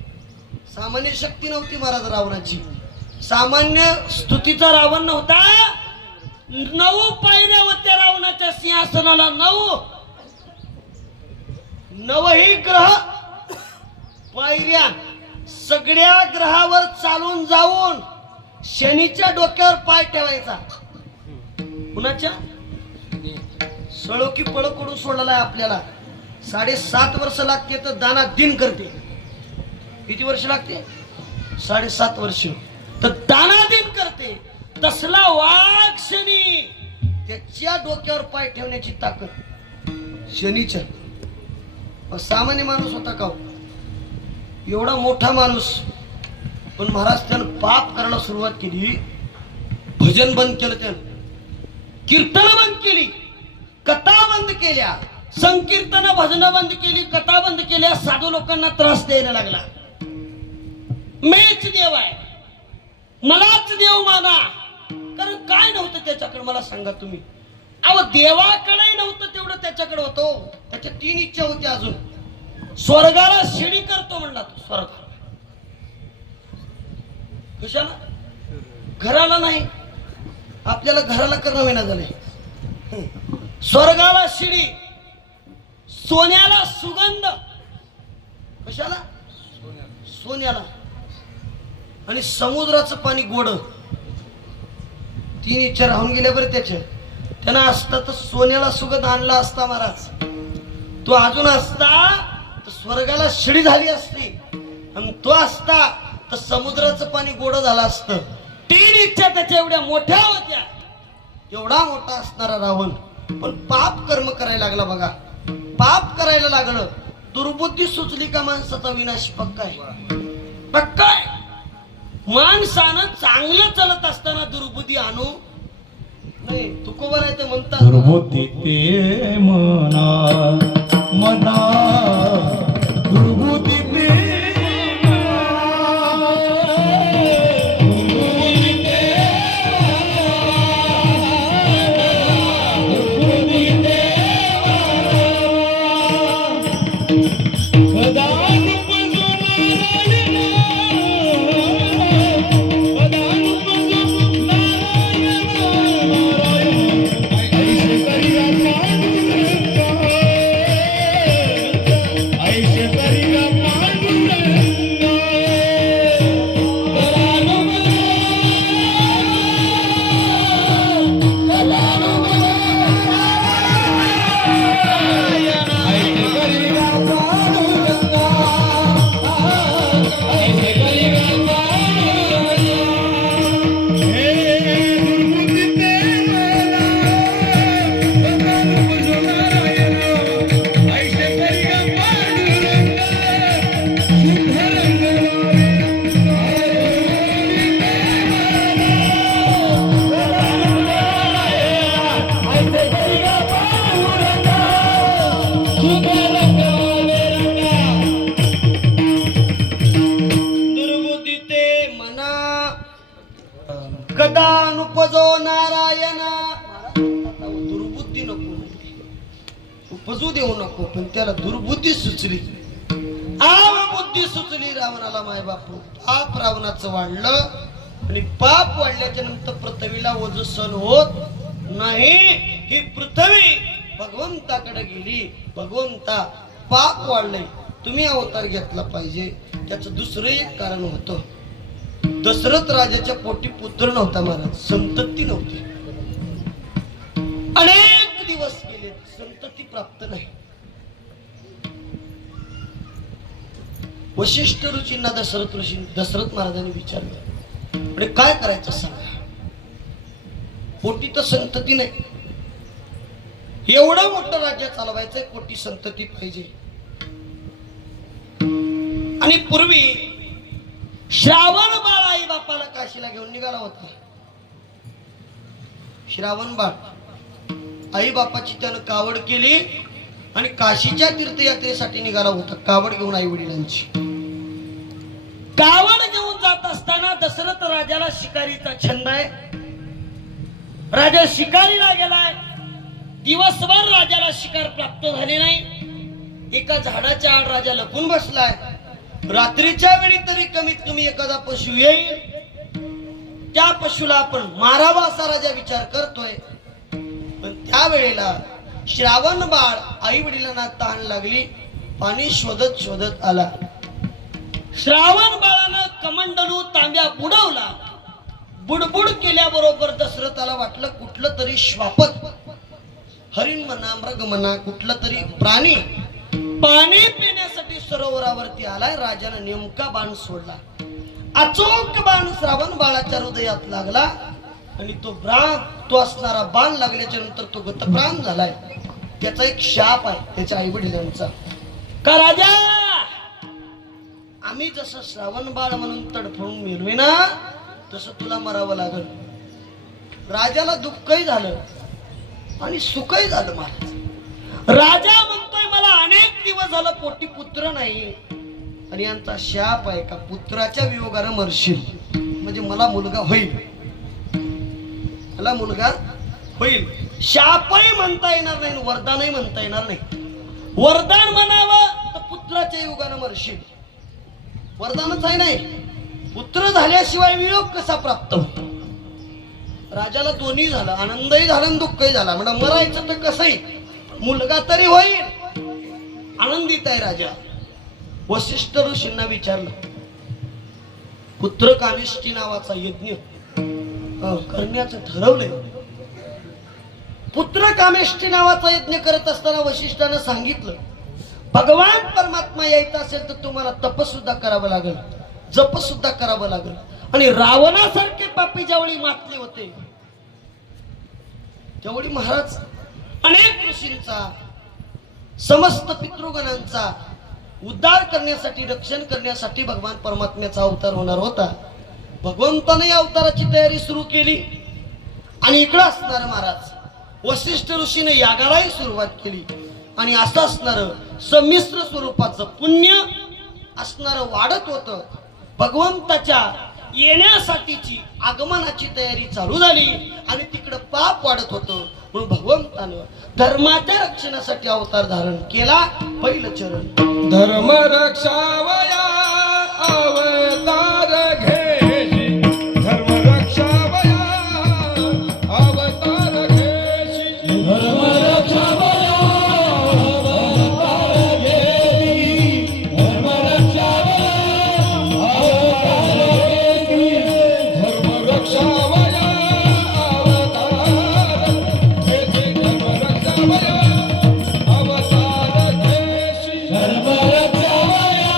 सामान्य शक्ती नव्हती महाराज रावणाची. सामान्य स्तुतीचा रावण नव्हता. 9 पायऱ्या होत्या रावणाच्या सिंहासनाला. 9ही ग्रह पायऱ्या. सगळ्या ग्रहावर चालून जाऊन शनीच्या डोक्यावर पाय ठेवायचा. कुणाच्या? सळो की पळ कडून सोडलेला आहे आपल्याला. 7.5 वर्ष लागते तर दाना दिन करते. किती वर्ष लागते? 7.5 वर्ष तर दाना दिन करते. तसला वाघ शनी, त्याच्या डोक्यावर पाय ठेवण्याची ताकद शनीच्या. सामान्य माणूस होता का? एवढा मोठा माणूस. पण महाराज त्यानं पाप करायला सुरुवात केली. भजन बंद केलं, त्यानं कीर्तन बंद केली, कथा बंद केल्या, संकीर्तन भजन बंद केली, कथा बंद केल्या. साधू लोकांना त्रास द्यायला लागला. मीच देव आहे, मलाच देव माना. कारण काय नव्हतं त्याच्याकडे मला सांगा तुम्ही. अहो देवाकडे नव्हतं तेवढं त्याच्याकडे होतं. त्याच्या 3 इच्छा होत्या अजून. स्वर्गाला शिडी करतो म्हणला तो. स्वर्गाला कशाला? घराला नाही. आपल्याला घराला करणं विना झाले. स्वर्गाला शिडी, सोन्याला सुगंध. कशाला? सोन्याला. आणि समुद्राचं पाणी गोड. 3 इच्छा राहून गेल्या बरं त्याच्या. त्यांना असता तर सोन्याला सुगंध आणला असता महाराज. तो अजून असता तर स्वर्गाला शिडी झाली असती. आणि तो असता तर समुद्राचं पाणी गोड झालं असतं. 3 इच्छा त्याच्या एवढ्या मोठ्या होत्या. एवढा मोठा असणारा रावण पण पाप कर्म करायला लागला बघा. पाप करायला लागलं. दुर्बुद्धी सुचली का माणसाचा विनाश पक्का आहे. पक्का आहे. माणसानं चांगलं चालत असताना दुर्बुद्धी आणू नाही. तुकोबर आहे ते म्हणतात, दुर्बुद्धी ते मना मना दुर्बुद्धी ते ऐसे समजू देऊ नको, पण त्याला दुर्बुद्धी सुचली. बुद्धी सुचली रावणाला. माय बापू, पाप रावणाचं वाढलं आणि पाप वाढल्याच्या नंतर पृथ्वीला ओझ सहन होत नाही. ही पृथ्वी भगवंताकडे गेली. भगवंता, पाप वाढलंय, तुम्ही अवतार घेतला पाहिजे. त्याचं दुसरं एक कारण होतं. दशरथ राजाच्या पोटी पुत्र नव्हता महाराज, संतती नव्हती. अनेक दिवस गेले, संतती प्राप्त नाही. वशिष्ठ ऋषींना दशरथ महाराजांनी विचारलं, म्हणजे काय करायचं सांगा. पोटी तर संतती नाही. एवढं मोठं राज्य चालवायचंय, पोटी संतती पाहिजे. आणि पूर्वी श्रावण बाळ आई बापाला काशीला घेऊन निघाला होता. श्रावण बाळ आई बापाची त्यानं कावड केली आणि काशीच्या तीर्थयात्रेसाठी निघाला होता. कावड घेऊन आई वडिलांची. कावड घेऊन जात असताना दशरथ राजाला शिकारीचा छंद आहे. राजा शिकारीला गेलाय. दिवसभर राजाला शिकार प्राप्त झाली नाही. एका झाडाच्या आड राजा लपून बसलाय. रात्रीच्या वेळी तरी कमीत कमी एखादा पशु येईल, त्या पशुला आपण मारावा असा राजा विचार करतोय. पण त्या वेळेला श्रावण बाळ आई वडिलांना तहान लागली, पाणी शोधत शोधत आला. श्रावण बाळानं कमंडलू तांब्या बुडवला. बुडबुड केल्याबरोबर दशरथाला वाटलं कुठलं तरी श्वापद, हरिण म्हणा, मृग म्हणा, कुठला तरी प्राणी पाणी पिण्यासाठी सरोवरावरती आलाय. राजानं नेमका बाण सोडला. अचूक बाण श्रावण बाळाच्या हृदयात लागला आणि तो असणारा बाण लागल्याच्या नंतर तो गतप्राण झालाय. त्याचा एक शाप आहे त्याच्या आई वडिलांचा. का राजा, आम्ही जसं श्रावण बाळ म्हणून तडफडून मेलोय ना, तसं तुला मरावं लागल. राजाला दुःखही झालं आणि सुखही झालं. महाराज, राजा म्हणतोय मला अनेक दिवस झालं पोटी पुत्र नाही आणि यांचा शाप आहे का पुत्राच्या वियोगानं मरशील, म्हणजे मला मुलगा होईल, मला मुलगा होईल. शापही म्हणता येणार नाही, वरदानही म्हणता येणार नाही. वरदान म्हणावं तर पुत्राच्या युगानं मरशील, वरदानच आहे नाही. पुत्र झाल्याशिवाय वियोग कसा प्राप्त होईल. राजाला दोन्ही झालं, आनंदही झाला आणि दुःखही झाला. म्हणजे मरायचं तर कसंही, मुलगा तरी होईल. आनंदित आहे राजा. वशिष्ठ ऋषींना विचारलं, पुत्र कामेष्टी नावाचा यज्ञ करण्याचं ठरवलंय. पुत्र कामेष्टी नावाचा यज्ञ करत असताना वशिष्ठानं सांगितलं, भगवान परमात्मा यायचा असेल तर तुम्हाला तप सुद्धा करावं लागेल, जप सुद्धा करावं लागेल. आणि रावणासारखे पापी ज्यावेळी मातले होते त्यावेळी महाराज अनेक ऋषींचा, समस्त पितृगणांचा उद्धार करण्यासाठी, रक्षण करण्यासाठी भगवान परमात्म्याचा अवतार होणार होता. भगवंताने या अवताराची तयारी सुरू केली. आणि इकडं असणार महाराज वशिष्ठ ऋषीने यागालाही सुरुवात केली. आणि असं असणार संमिश्र स्वरूपाचं पुण्य असणार वाढत होतं. भगवंताच्या येण्यासाठीची आगमनाची तयारी चालू झाली आणि तिकडं पाप वाढत होतं. म्हणून भगवंतानं धर्माच्या रक्षणासाठी अवतार धारण केला. पहिलं चरण, धर्म रक्षावया अवतार घेशी, धर्म रक्षावया अवतार घेशी, धर्म रक्षावया अवतार घेशी, धर्म रक्षावया अवतार घेशी, धर्म रक्षावया अवतार घेशी, धर्म रक्षावया अवतार घेशी, धर्म रक्षावया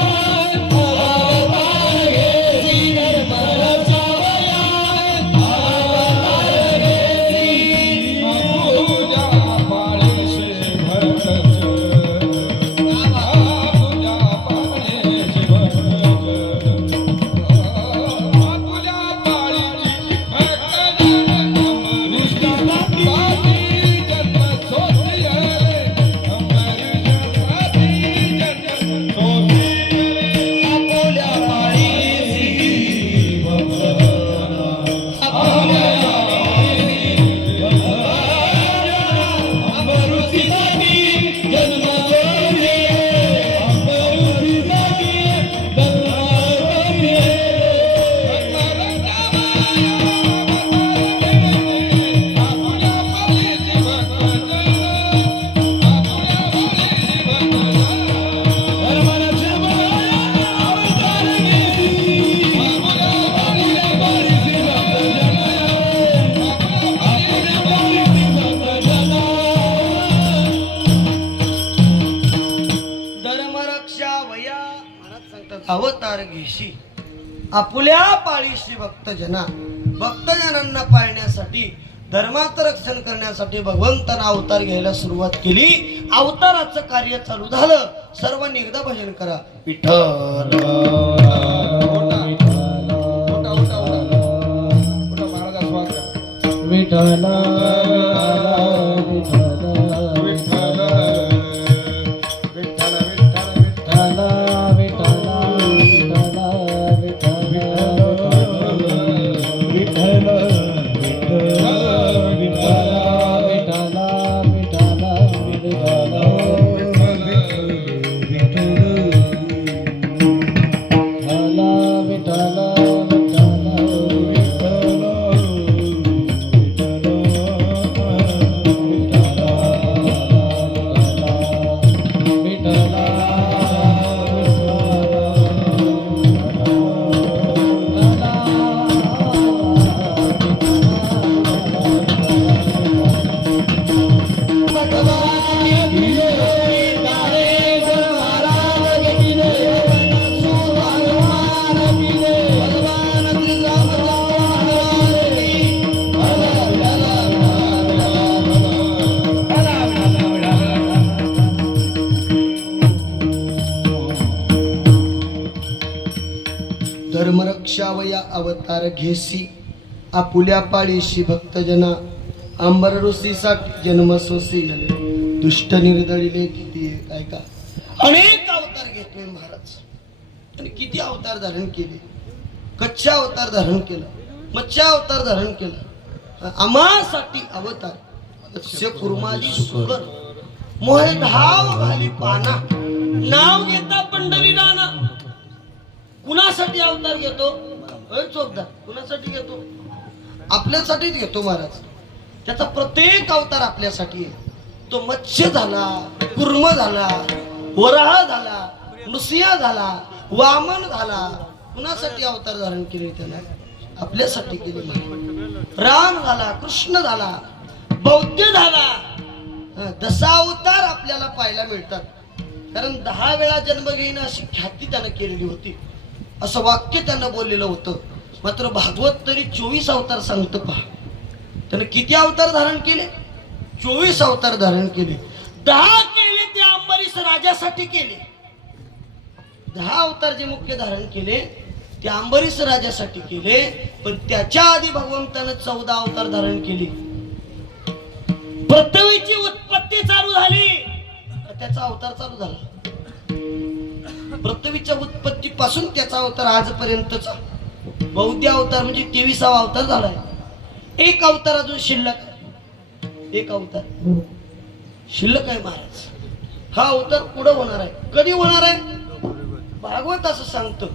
अवतार घेशी आपुल्या पाळीशी भक्तजनांना पाळण्यासाठी धर्माचं रक्षण करण्यासाठी भगवंतानं अवतार घ्यायला सुरुवात केली. अवताराचं कार्य चालू झालं. सर्वांनी एकदा भजन करा. विठ्ठल विठ्ठल धर्मरक्षावया अवतार घेसी आपुल्या पाळीशी भक्तजना अंबर ऋषीसाठी जन्मसोसी दुष्ट निर्दळीले किती काय का अनेक अवतार घेतले महाराज. आणि किती अवतार धारण केले. कच्चा अवतार धारण केला, मच्छा अवतार धारण केला. आम्हासाठी अवतार मत्स्य कुर्माजी सुकर मोहे धाव घाली पाना नाव घेता पंढरी राणा. कुणासाठी अवतार घेतो? चोपदार कुणासाठी घेतो? आपल्यासाठीच घेतो महाराज. त्याचा प्रत्येक अवतार आपल्यासाठी आहे. तो मत्स्य झाला, कुर्म झाला, वराह झाला, नृसिंह झाला, वामन झाला. कुणासाठी अवतार धारण केले? त्याला आपल्यासाठी केले. राम झाला, कृष्ण झाला, बौद्ध झाला. 10 अवतार आपल्याला पाहायला मिळतात. कारण 10 वेळा जन्म घेणं अशी ख्याती त्यानं केलेली होती. असं वाक्य त्यानं बोललेलं होतं. मात्र भागवत तरी 24 अवतार सांगतं. पहा त्यानं किती अवतार धारण केले? 24 अवतार धारण केले. 10 केले ते अंबरीश राजासाठी केले. 10 अवतार जे मुख्य धारण केले ते अंबरीश राजासाठी केले. पण त्याच्या आधी भगवंतानं 14 अवतार धारण केले. पृथ्वीची उत्पत्ती चालू झाली, त्याचा अवतार चालू झाला. पृथ्वीच्या उत्पत्ती पासून त्याचा अवतार आजपर्यंतचा बौद्ध अवतार म्हणजे 23वा अवतार झालाय. एक अवतार अजून शिल्लक आहे. एक अवतार शिल्लक आहे महाराज. हा अवतार पुढे होणार आहे. कधी होणार आहे? भागवत असं सांगतं.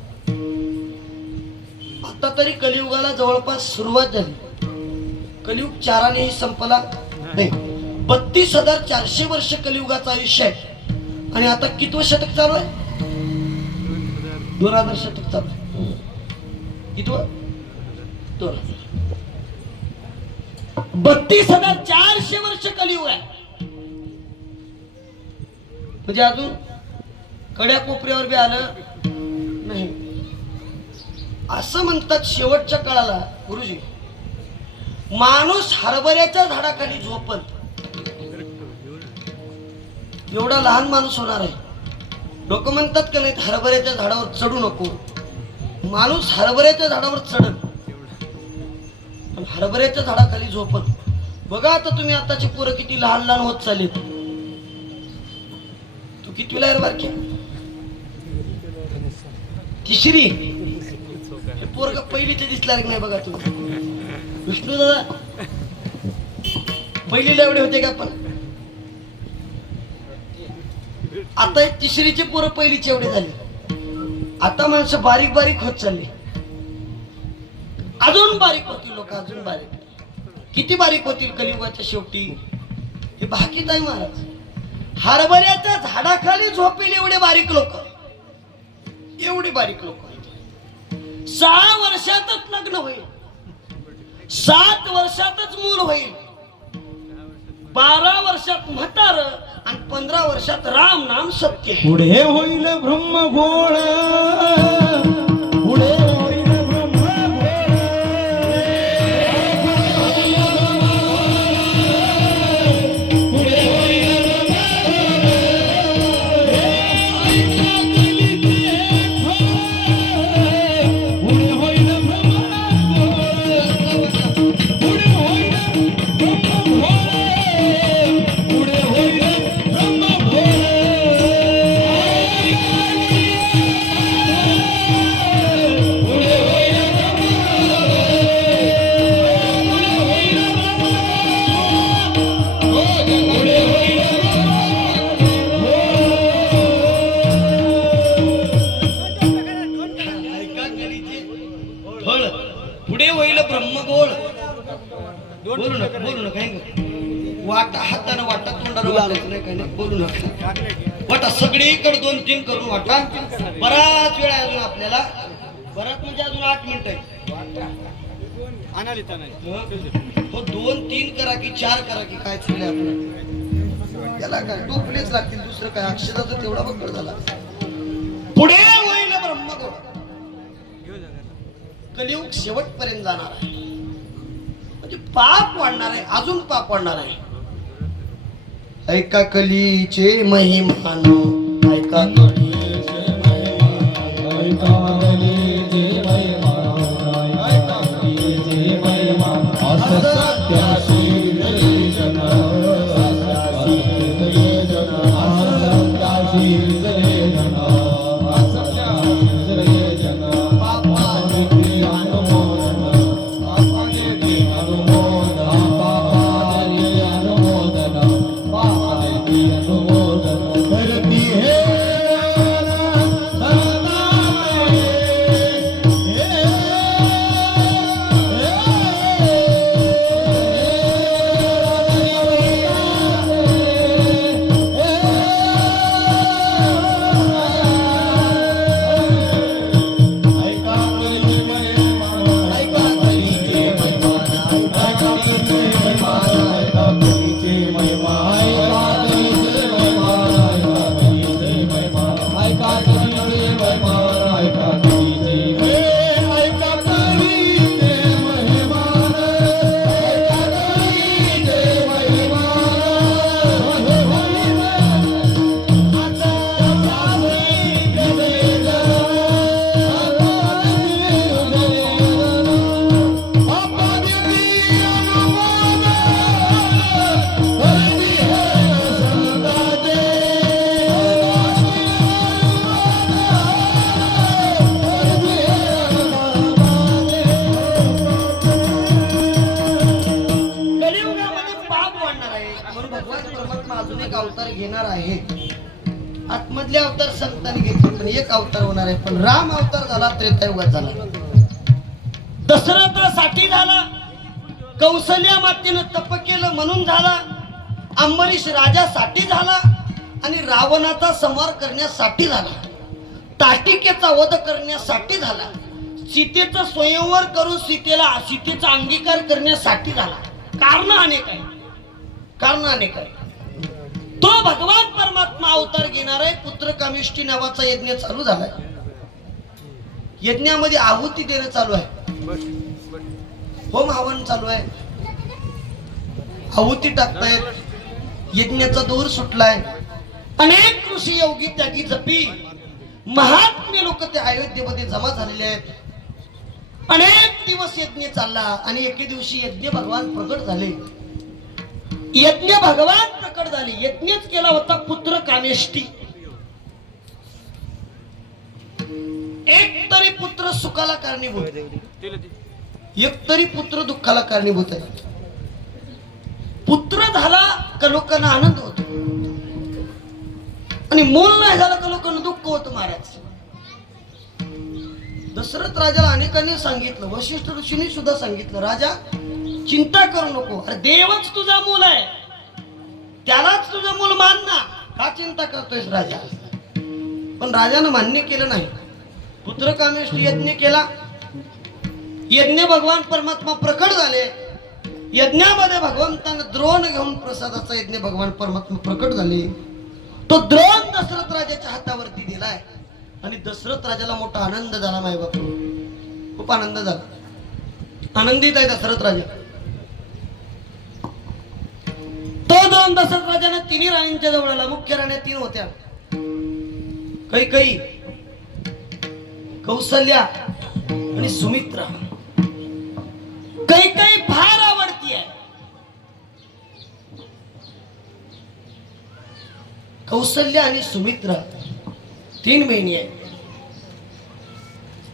आता तरी कलियुगाला जवळपास सुरुवात झाली. कलियुग 4नेही संपला नाही. 32,400 वर्ष कलियुगाचं आयुष्य आहे. आणि आता कितवं शतक चालू आहे? 2000 शतक चालू आहे. कितवं? 2000. 32,400 वर्ष कलियुग आहे. म्हणजे अजून कड्या कोपऱ्यावर बी आलं नाही. असं म्हणतात शेवटच्या काळाला गुरुजी माणूस हरभऱ्याच्या झाडाखाली झोपल. एवढा लहान माणूस होणार आहे. लोक म्हणतात का नाही हरभऱ्याच्या झाडावर चढू नको. माणूस हरभऱ्याच्या झाडावर चढल पण हरभऱ्याच्या झाडाखाली झोपल. बघा आता तुम्ही आताची पोरं किती लहान लहान होत चालली. तू कितवीला आहे बारक्या? 3री. हे पोरग पहिलीचे दिसला नाही बघा तुम्ही. विष्णू दादा पहिलीला एवढे होते का? आपण आता 3रीचे पोरं पहिलीचे एवढे झाले. आता माणसं बारीक बारीक होत चालली. अजून बारीक होतील लोक, अजून बारीक. किती बारीक होतील कलियुगाच्या शेवटी? हे बाकीच आहे महाराज. हरभऱ्याच्या झाडाखाली झोपेल एवढे बारीक लोक, एवढी बारीक लोक. 6 वर्षातच लग्न होईल, 7 वर्षातच मूल होईल, 12 वर्षात म्हातार आणि 15 वर्षात राम नाम सत्य. पुढे होईल ब्रह्मघोळ. बोलू नका हे गं. वाटा हातानं वाटा तोंडानं वाटायचं नाही काही नाही, बोलू नका. वाटा सगळीकडे 2-3 करून वाटा. बराच वेळ आहे अजून आपल्याला, बराच म्हणजे अजून 8 मिनिटं आहे. हो 2-3 करा की 4 करा की काय चाललंय आपलं, त्याला काय टोपलेच लागतील, दुसरं काय. अक्षराचा तेवढा बघ झाला. पुढे होईल ब्रह्मगौड. कलियुग शेवटपर्यंत जाणार आहे, म्हणजे पाप वाढणार आहे, अजून पाप वाढणार आहे. ऐका कलीचे महिमान, ऐका कलीचे महिमा, ऐका कलीचे महिमा, ऐका कलीचे महिमा. असत्याशी जन, असत्याशी जन, असत्याशी जन, असत्याशी जन. पापाने की अनुमोदन, पापाने की अनुमोदन, पापाने की अनुमोदन, पापाने की अनुमोदन करती है. अवतार घेणार आहे. आतमधले अवतार संतांनी घेतले, पण एक अवतार होणार आहे. पण राम अवतार झाला त्रेतायुगात झाला, दशरथासाठी झाला, कौशल्या मातेनं तप केलं म्हणून झाला, अंबरीश राजासाठी झाला, आणि रावणाचा संहार करण्यासाठी झाला, ताटिकेचा वध करण्यासाठी झाला, सीतेचा स्वयंवर करून सीतेचा अंगीकार करण्यासाठी झाला. कारण अनेक आहे. तो भगवान परमात्मा अवतार घेणार आहे. पुत्रकामेष्टी नावाचा यज्ञ चालू झालाय. यज्ञामध्ये आहुती देणं चालू आहे, होम हवन चालू आहे, आहुती टाकतायत, यज्ञाचा दोर सुटलाय. अनेक ऋषी योगी त्यागी जपी महात्मे लोक ते अयोध्येमध्ये जमा झालेले आहेत. अनेक दिवस यज्ञ चालला आणि एके दिवशी यज्ञ भगवान प्रकट झाले. यज्ञच केला होता पुत्र कामेष्टी. एक तरी पुत्र सुखाला कारणीभूत, एक तरी पुत्र दुःखाला कारणीभूत आहे. पुत्र झाला का लोकांना आनंद होतो, आणि मूल नाही झाला का लोकांना दुःख होतं. महाराज दशरथ राजाला अनेकांनी सांगितलं, वशिष्ठ ऋषींनी सुद्धा सांगितलं, राजा चिंता करू नको, अरे देवच तुझा मूल आहे, त्यालाच तुझं मूल मान ना, का चिंता करतोयस राजा. पण राजानं मान्य केलं नाही. पुत्रकामेष्टी यज्ञ केला. यज्ञ भगवान परमात्मा प्रकट झाले. यज्ञामध्ये भगवंतानं द्रोण घेऊन प्रसादाचा यज्ञ भगवान परमात्मा प्रकट झाले. तो द्रोण दशरथ राजाच्या हातावरती दिलाय, आणि दशरथ राजाला मोठा आनंद झाला. माय बापू खूप आनंद झाला, आनंदित आहे दशरथ राजा. तो द्रोण दशरथ राजाने 3 राणींच्या जवळ आला. मुख्य राण्या 3 होत्या, कैकेयी, कौशल्या आणि सुमित्रा. कैकेयी फार आवडती आहे. कौशल्या आणि सुमित्रा 3 महिने आहे.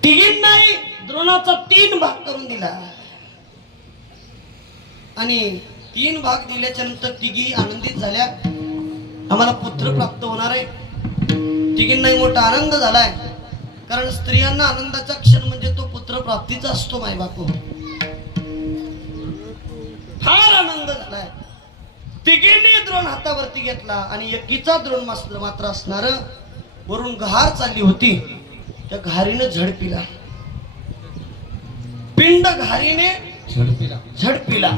तिघींनाही द्रोणाचा 3 भाग करून दिला, आणि 3 भाग दिल्याच्या नंतर तिघी आनंदित झाल्या. आम्हाला पुत्र प्राप्त होणार आहे. तिघींनाही मोठा आनंद झालाय, कारण स्त्रियांना आनंदाचा क्षण म्हणजे तो पुत्र प्राप्तीचा असतो. माय बापू फार आनंद झालाय. तिघींनी द्रोण हातावरती घेतला आणि एकीचा द्रोण मात्र असणार वरून घार चालली होती. त्या घारीनं झडपिला. पिंड घारीने झडपिला.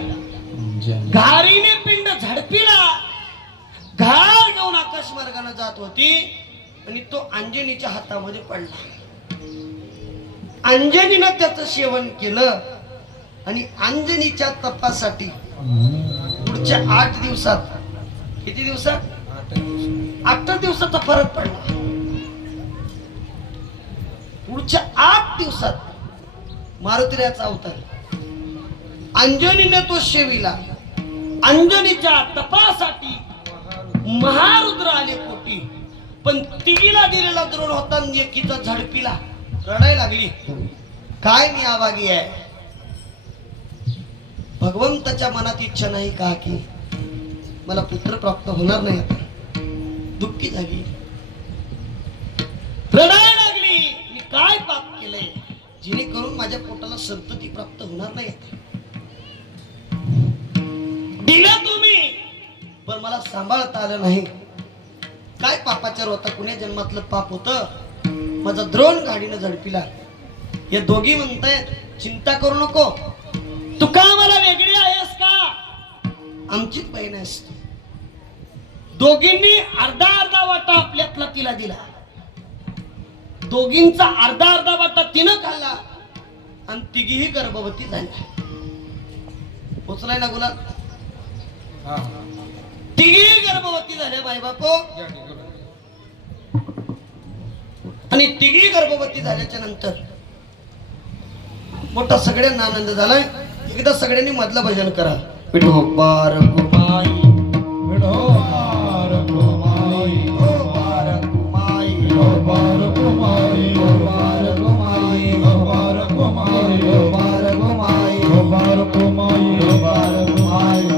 घारीने पिंड झडपिला. घार घेऊन आकाश मार्गाने जात होती आणि तो अंजनीच्या हातामध्ये पडला. अंजनीनं त्याचं सेवन केलं आणि अंजनीच्या तपासाठी पुढच्या 8 दिवसात, किती दिवसात, 8 दिवसाचा फरक पडला. पुढच्या 8 दिवसात मारुतीरायाचा अवतार अंजनीने तो शेविला. अंजनीच्या तपासाठी महारुद्र आले कोटी. पण तिघीला दिलेला द्रोण होता आणि एकीचा झडपीला. रडायला लागली. काय मी आवागी आहे. भगवंताच्या मनात इच्छा नाही का की मला पुत्र प्राप्त होणार नाही. दुःखी झाली. रडायला लागली. मी काय पाप केलंय जेणेकरून माझ्या पोटाला संतती प्राप्त होणार नाही. दिला तुम्ही पण मला सांभाळता आलं नाही. काय पापाचार होता. कुण्या जन्मातलं पाप होतं. माझा द्रोण गाडीनं झडपिला. या दोघी म्हणतायत चिंता करू नको. तू का मला वेगळी आहेस का. आमचीच बहीण आहेस तू. दोघींनी अर्धा अर्धा वाटा आपल्यातला तिला दिला. दोघींचा अर्धा अर्धा वाटा तिनं खाल्ला आणि तिघीही गर्भवती झाल्या. पोचलाय ना गुलाल. तिघी गर्भवती झाल्या बाई बापो. आणि तिघी गर्भवती झाल्याच्या नंतर मोठा सगळ्यांना आनंद झालाय. एकदा सगळ्यांनी मधलं भजन करा. विठो बारकुमाई विठो बारकुमाई हो बारकुमाई विठो बारकुमाई बारकुमाई बारकुमाई बारकुमाई बारकुमाई बारकुमाई बारकुमाई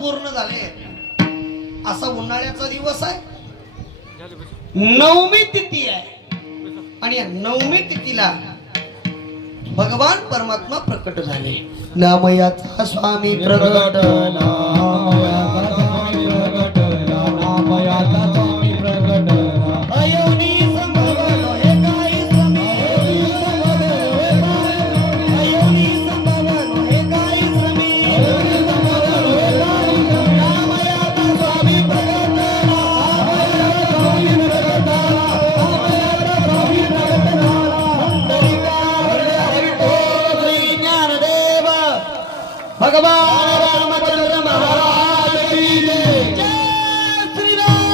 पूर्ण झाले. असा उन्हाळ्याचा दिवस आहे. नवमी तिथी आहे आणि या नवमी तिथीला भगवान परमात्मा प्रकट झाले. नामयाचा स्वामी प्रगटला. भगवान रामचंद्र महाराज की जय. जय श्री राम.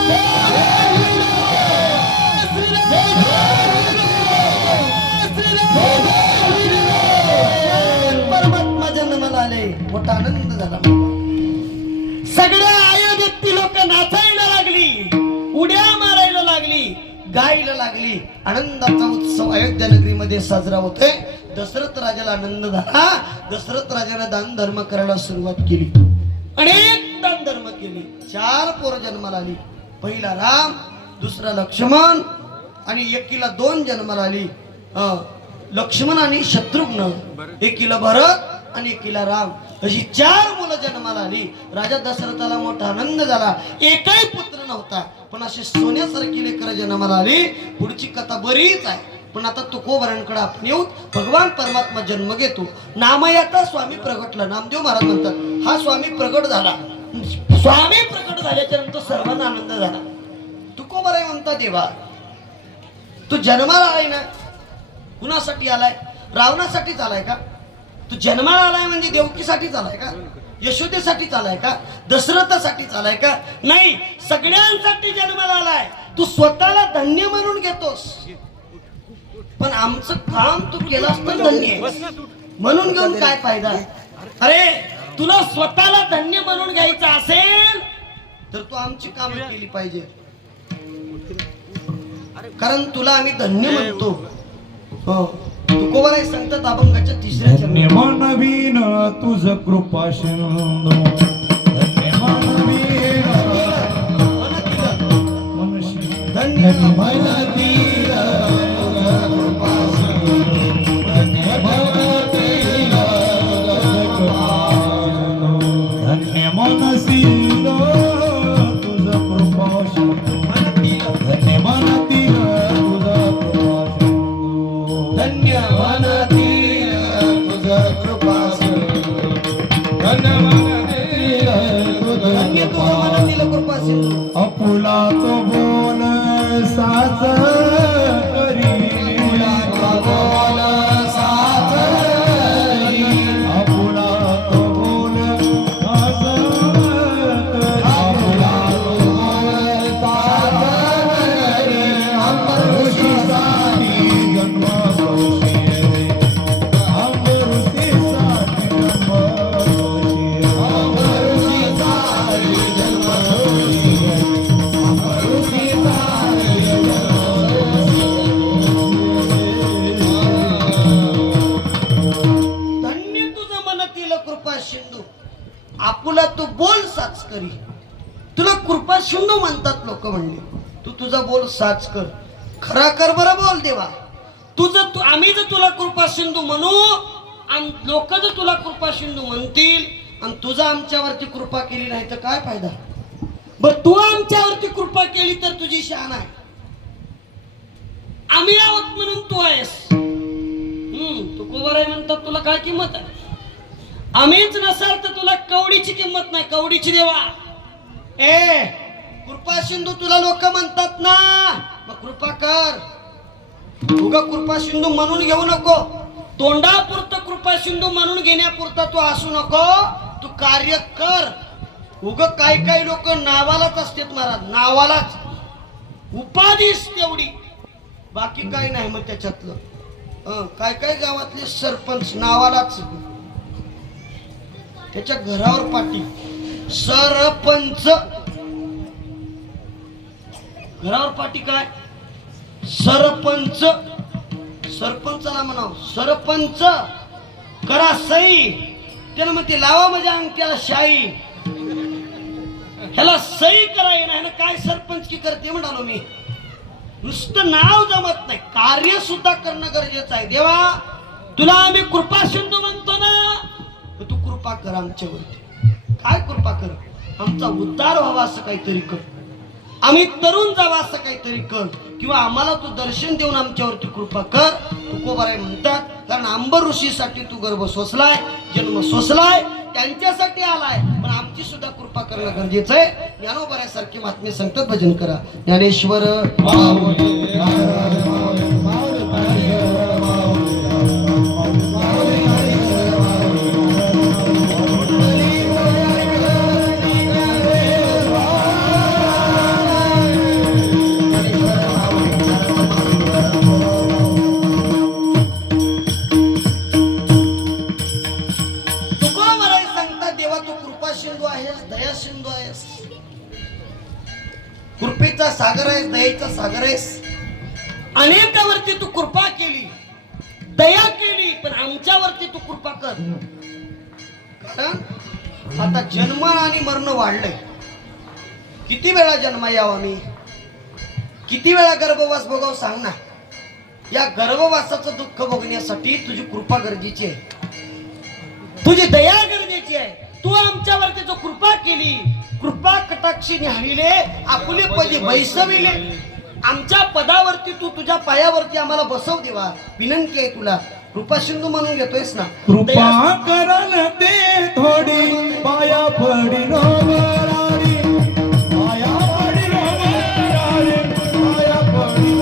परमात्मा जन्माला आले. मोठा आनंद झाला. सगळ्या अयोध्येतील लोक नाचायला लागली. उड्या मारायला लागली. गायला लागली. आनंदाचा उत्सव अयोध्या नगरीमध्ये साजरा होतोय. दशरथ राजाला आनंद झाला. दशरथ राजाने दान धर्म करायला सुरुवात केली. अनेक दान धर्म केली. 4 पोरं जन्माला आली. पहिला राम, दुसरा लक्ष्मण आणि एकीला 2 जन्माला आली. लक्ष्मण आणि शत्रुघ्न. एकीला भरत आणि एकीला राम. अशी 4 मुलं जन्माला आली. राजा दशरथाला मोठा आनंद झाला. एकही पुत्र नव्हता पण अशी सोन्यासारखी लेकरं जन्माला आली. पुढची कथा बरीच आहे पण आता तुकोबरांकडे आपण येऊ. भगवान परमात्मा जन्म घेतो. नामयाचा स्वामी प्रगटला. नामदेव महाराज म्हणतात हा स्वामी प्रगट झाला. स्वामी प्रगट झाल्याच्या नंतर सर्वांना आनंद झाला. तुकोबराय म्हणता देवा तू जन्माला आलाय ना. कुणासाठी आलाय. रावणासाठीच आलाय का. तू जन्माला आलाय म्हणजे देवकीसाठीच आलाय का. यशोदेसाठी आलाय का. दशरथासाठी आलाय का. नाही सगळ्यांसाठी जन्माला आलाय. तू स्वतःला धन्य म्हणून घेतोस पण आमचं काम तू केलास तर धन्य म्हणून घेऊन काय फायदा. अरे तुला स्वतःला धन्य म्हणून घ्यायचं असेल तर तू आमची कामे केली पाहिजे. कारण तुला आम्ही धन्य म्हणतो. हो तुकोबाराय सांगतात अभंगाच्या तिसऱ्या धन्य चरणात, मानवीन तुझ कृपा सिंधू धन्य मानवीन मनुष्य धन्य मानवीन धन्य मनसील तुझ कृपा सिंधू धन्य मनतील तुझ कृपा सिंधू धन्य वनातील तुझ कृपा सिंधू, धन्य तुझ वनातील कृपा सिंधू. अपुला तो बोल साच करी तुला बोल साथ करी, अपुला तो बोल साच करी तुला बोल साथ करी. ऋषी साठी जन्म कौशी ऋषी साठी जन्म ऋषी सारी जन्म ऋषी सारी धन्य तुझं मनातील कृपा सिंधू. आपुला तू बोल साच करी. तुला कृपा सिंधू म्हणतात लोक म्हणले. तू तुझा बोल साच कर, खरा कर बरं बोल देवा. तुझं आम्ही जर तुला कृपा सिंधू म्हणू आणि लोक जर तुला कृपा सिंधू म्हणतील आणि तुझं आमच्यावरती कृपा केली नाही तर काय फायदा. बर तू आमच्यावरती कृपा केली तर तुझी शान आहे. आम्ही आहोत म्हणून तू आहेस. तू कोबराय म्हणतात तुला काय किंमत आहे. आम्हीच नसाल तर तुला कवडीची किंमत नाही. कवडीची देवा ए कृपा सिंधू तुला लोक म्हणतात ना, मग कृपा कर. उगा कृपा सिंधू म्हणून घेऊ नको. तोंडापुरतं कृपा सिंधू म्हणून घेण्यापुरता तू असू नको. तू कार्य कर. उग काही काही लोक नावालाच असतात महाराज, नावालाच उपाधीच तेवढी, बाकी काही नाही. मग त्याच्यातलं काय काय गावातले सरपंच नावालाच, त्याच्या घरावर पाटी सरपंच, घरावर पाटी काय सरपंच. सरपंचाला म्हणाव सरपंच करा सही. त्याला म्हणते लावा म्हणजे अंगठ्याला शाई. ह्याला सही कराय नाही ना, काय सरपंच की करते म्हणालो मी. नुसतं नाव जमत नाही, कार्य सुद्धा करणं गरजेचं आहे. देवा तुला आम्ही कृपा सिंधू म्हणतो ना, तू कृपा कर आमच्यावरती. काय कृपा कर, आमचा उद्धार व्हावा असं काहीतरी कर. आम्ही तरुण जावा असं काहीतरी कर, किंवा आम्हाला तू दर्शन देऊन आमच्यावरती कृपा कर. तुकोबाराय म्हणतात कारण अंबर ऋषीसाठी तू गर्भ सोसलाय, जन्म सोसलाय, त्यांच्यासाठी आलाय, पण आमची सुद्धा कृपा करणं गरजेचं आहे. ज्ञानोबाराय सारखे महात्मे सांगतात भजन करा. ज्ञानेश्वर कृपेचा सागर आहेस, दयेचा सागर आहेस. अनेकावरती तू कृपा केली, दया केली, पण आमच्यावरती तू कृपा कर. कारण आता जन्म आणि मरण वाढलंय. किती वेळा जन्म यावा मी, किती वेळा गर्भवास भोगाव सांग ना. या गर्भवासाचं दुःख भोगण्यासाठी तुझी कृपा गरजेची आहे, तुझी दया गरजेची आहे. तू आमच्यावरती जो कृपा केली, कृपा कटाक्षी न्याहाळिले, आपुले पदी बैसविले, आमच्या पदावरती तू तुझ्या पायावरती आम्हाला बसव देवा. विनंती आहे तुला. कृपा सिंधू म्हणून घेतोयस ना. कृपा करन ते थोडी पाया पडी रोवराडी पाया पडी रोवराडी पाया पडी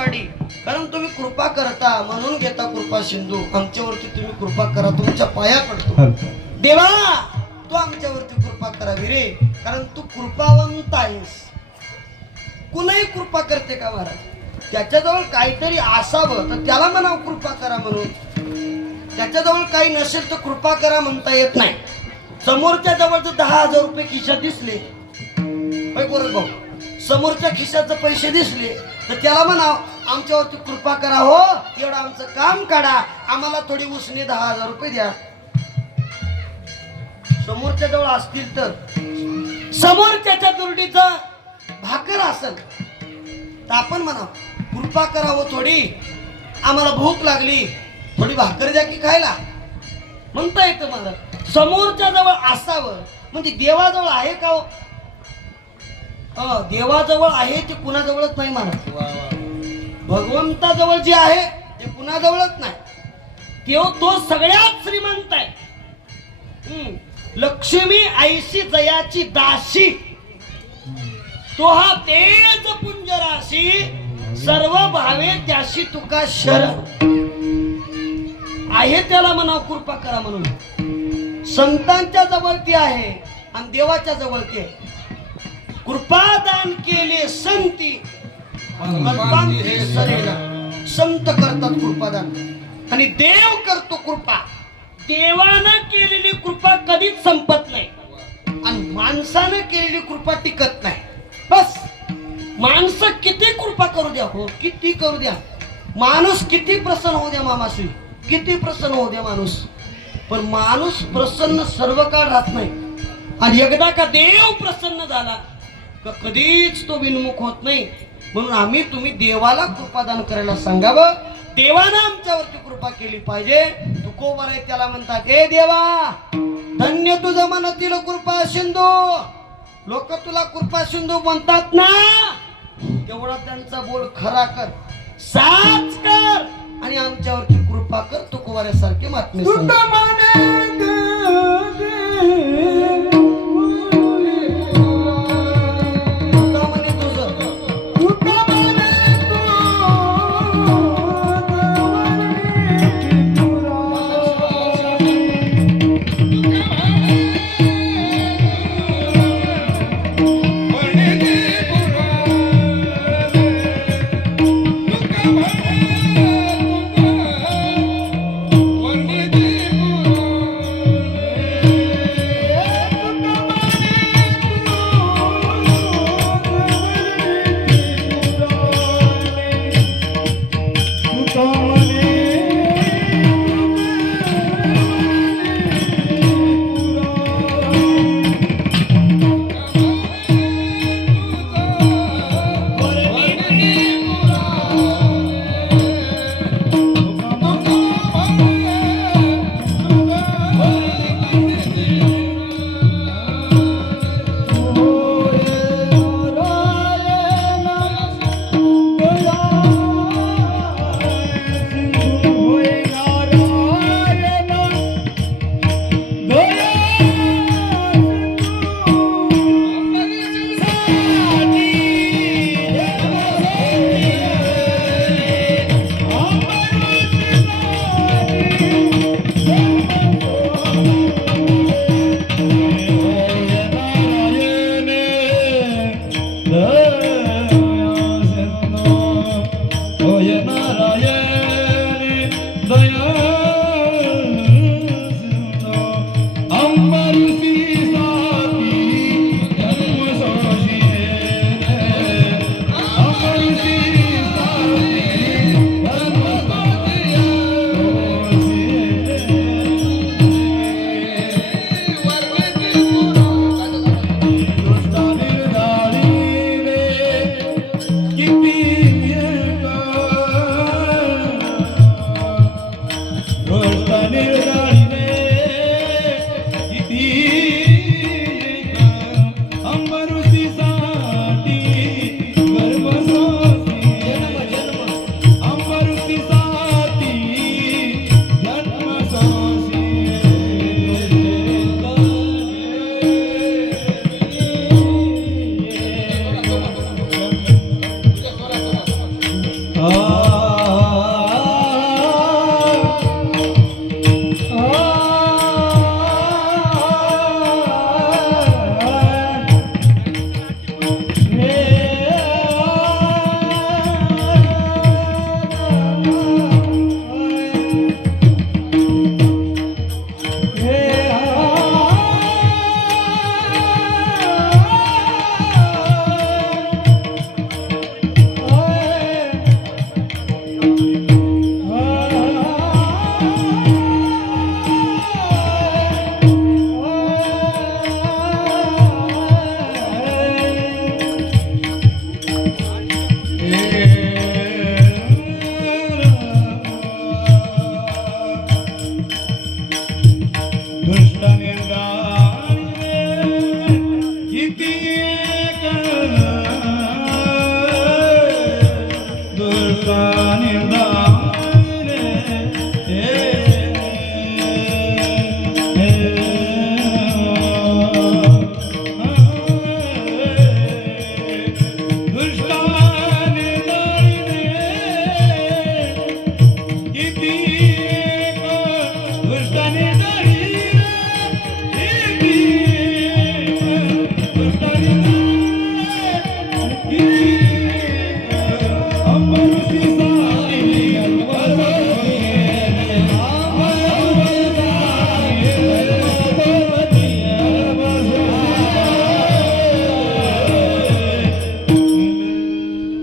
वाडी. कारण तुम्ही कृपा करता म्हणून घेता कृपा सिंधू. आमच्यावरती तुम्ही कृपा करा, तुमच्या पाया पडतो देवा. तू आमच्यावरती कृपा करावी रे, कारण तू कृपावंत आहेस. कुणाही कृपा करते का महाराज? त्याच्याजवळ काहीतरी असावं तर त्याला म्हणावं कृपा करा म्हणून. त्याच्याजवळ काही नसेल तर कृपा करा म्हणता येत नाही. समोरच्या जवळ जर 10,000 रुपये खिशात दिसले, बरोबर भाऊ, समोरच्या खिशाचे पैसे दिसले तर त्याला म्हणाव आमच्यावरती कृपा करा हो, एवढं आमचं काम काढा, आम्हाला थोडी उसने 10,000 रुपये द्या. समोरच्या जवळ असतील तर, समोरच्याच्या दुर्डीचं भाकर असेल तर आपण म्हणाव कृपा करा हो, थोडी आम्हाला भूक लागली, थोडी भाकर द्या की खायला म्हणता येतं मला. समोरच्या जवळ असावं म्हणजे देवाजवळ आहे का हो? देवाजवळ आहे ते कुणाजवळच नाही महाराज. भगवंताजवळ जे आहे ते कुणाजवळच नाही. तो सगळ्यात श्रीमंत आहे. लक्ष्मी ऐशी जयाची दाशी, तो हा तेज पुंज राशी, सर्व भावे त्याशी तुका शरण. आहे त्याला म्हणा कृपा करा म्हणून. संतांच्या जवळ ती आहे आणि देवाच्या जवळ ती आहे. कृपादान केले संती, संत करतात कृपादान आणि देव करतो कृपा. देवानं केलेली कृपा कधीच संपत नाही आणि माणसानं केलेली कृपा टिकत नाही. बस माणसं किती कृपा करू द्या हो, किती करू द्या, माणूस किती प्रसन्न होऊ द्या, मामाश्री किती प्रसन्न होऊ द्या माणूस, पण माणूस प्रसन्न सर्व काळ राहत नाही. आणि एकदा का देव प्रसन्न झाला का कधीच तो विनमुख होत नाही. म्हणून आम्ही तुम्ही देवाला कृपादान करायला सांगावं. देवानं आमच्यावरती कृपा केली पाहिजे. तुकोबर आहे त्याला म्हणतात, ए देवा धन्य तुझं मनातील कृपा सिंधू. लोक तुला कृपा सिंधू म्हणतात ना, तेवढा त्यांचा बोल खरा कर, साच कर आणि आमच्यावरती कृपा कर. तुकोबाऱ्यासारखे महात्मे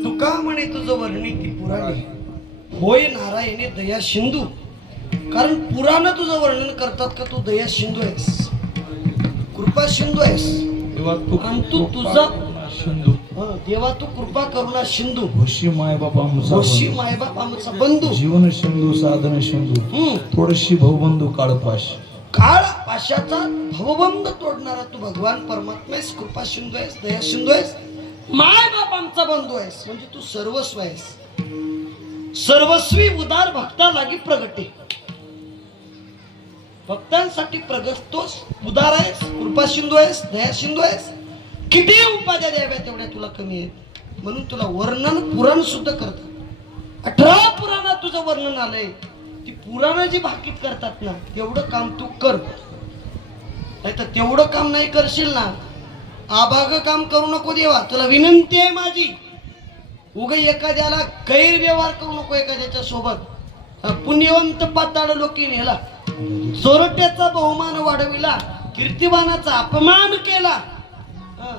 तुका म्हणे तुझं वर्णी ती पुराणी होय नारायणे दया सिंधू. कारण पुराण तुझं वर्णन करतात का तू दया सिंधू आहेस, कृपा सिंधू आहेस. आणि तू तुझा सिंधू देवा तू कृपा करुणा सिंधू. होशी मायबाप आमचा होशी मायबाप आमचा बंधू. जीवन सिंधू साधन सिंधू थोडीशी भाऊबंधू काळपाश. काळ पाशाचा भवबंध तोडणारा तू भगवान परमात्मा आहेस, कृपा सिंधू आहेस, दया सिंधू आहेस, माय बाप आमचा बंधू आहेस. म्हणजे तू सर्वस्व आहेस, सर्वस्वी उदार भक्ता लागी प्रगटे. भक्तांसाठी प्रगटतोस, उदार आहेस, कृपा सिंधू आहेस, दया सिंधू आहेस. किती उपाध्या द्याव्या तेवढ्या तुला कमी आहेत. म्हणून तुला वर्णन पुराण सुद्धा करतात. 18 पुराणात तुझं वर्णन आलंय. ती पुराण जी भाकीत करतात ना तेवढं काम तू कर. नाही तर तेवढं काम नाही करशील ना आभाग काम करू नको देवा. तुला विनंती आहे माझी. उगा एखाद्याला गैरव्यवहार करू नको एखाद्याच्या सोबत. पुण्यवंत पाताळ लोकी नेला, चोरट्याचा बहुमान वाढविला, कीर्तिवानाचा अपमान केला,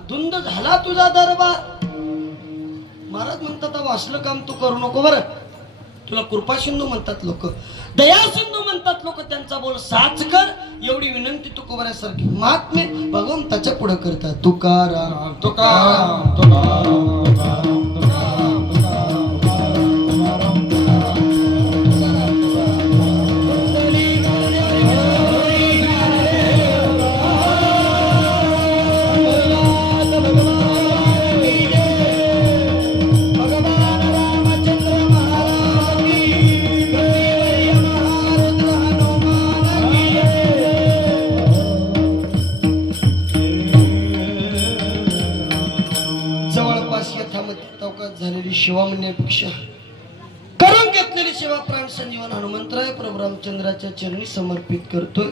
धुंद झाला तुझा दरबार. महाराज म्हणतात वाचलं काम तू करू नको बरं. तुला कृपा सिंधू म्हणतात लोक, दया सिंधू म्हणतात लोक. त्यांचा बोल साच कर एवढी विनंती तुकोबऱ्यासारखी महात्मे भगवंताच्या पुढे करतात. तुकाराम तुकाराम तुकाराम तुकाराम झालेली सेवा म्हणण्यापेक्षा करून घेतलेली सेवा प्राण संजीवन हनुमंतराय प्रभू रामचंद्राच्या चरणी समर्पित करतोय.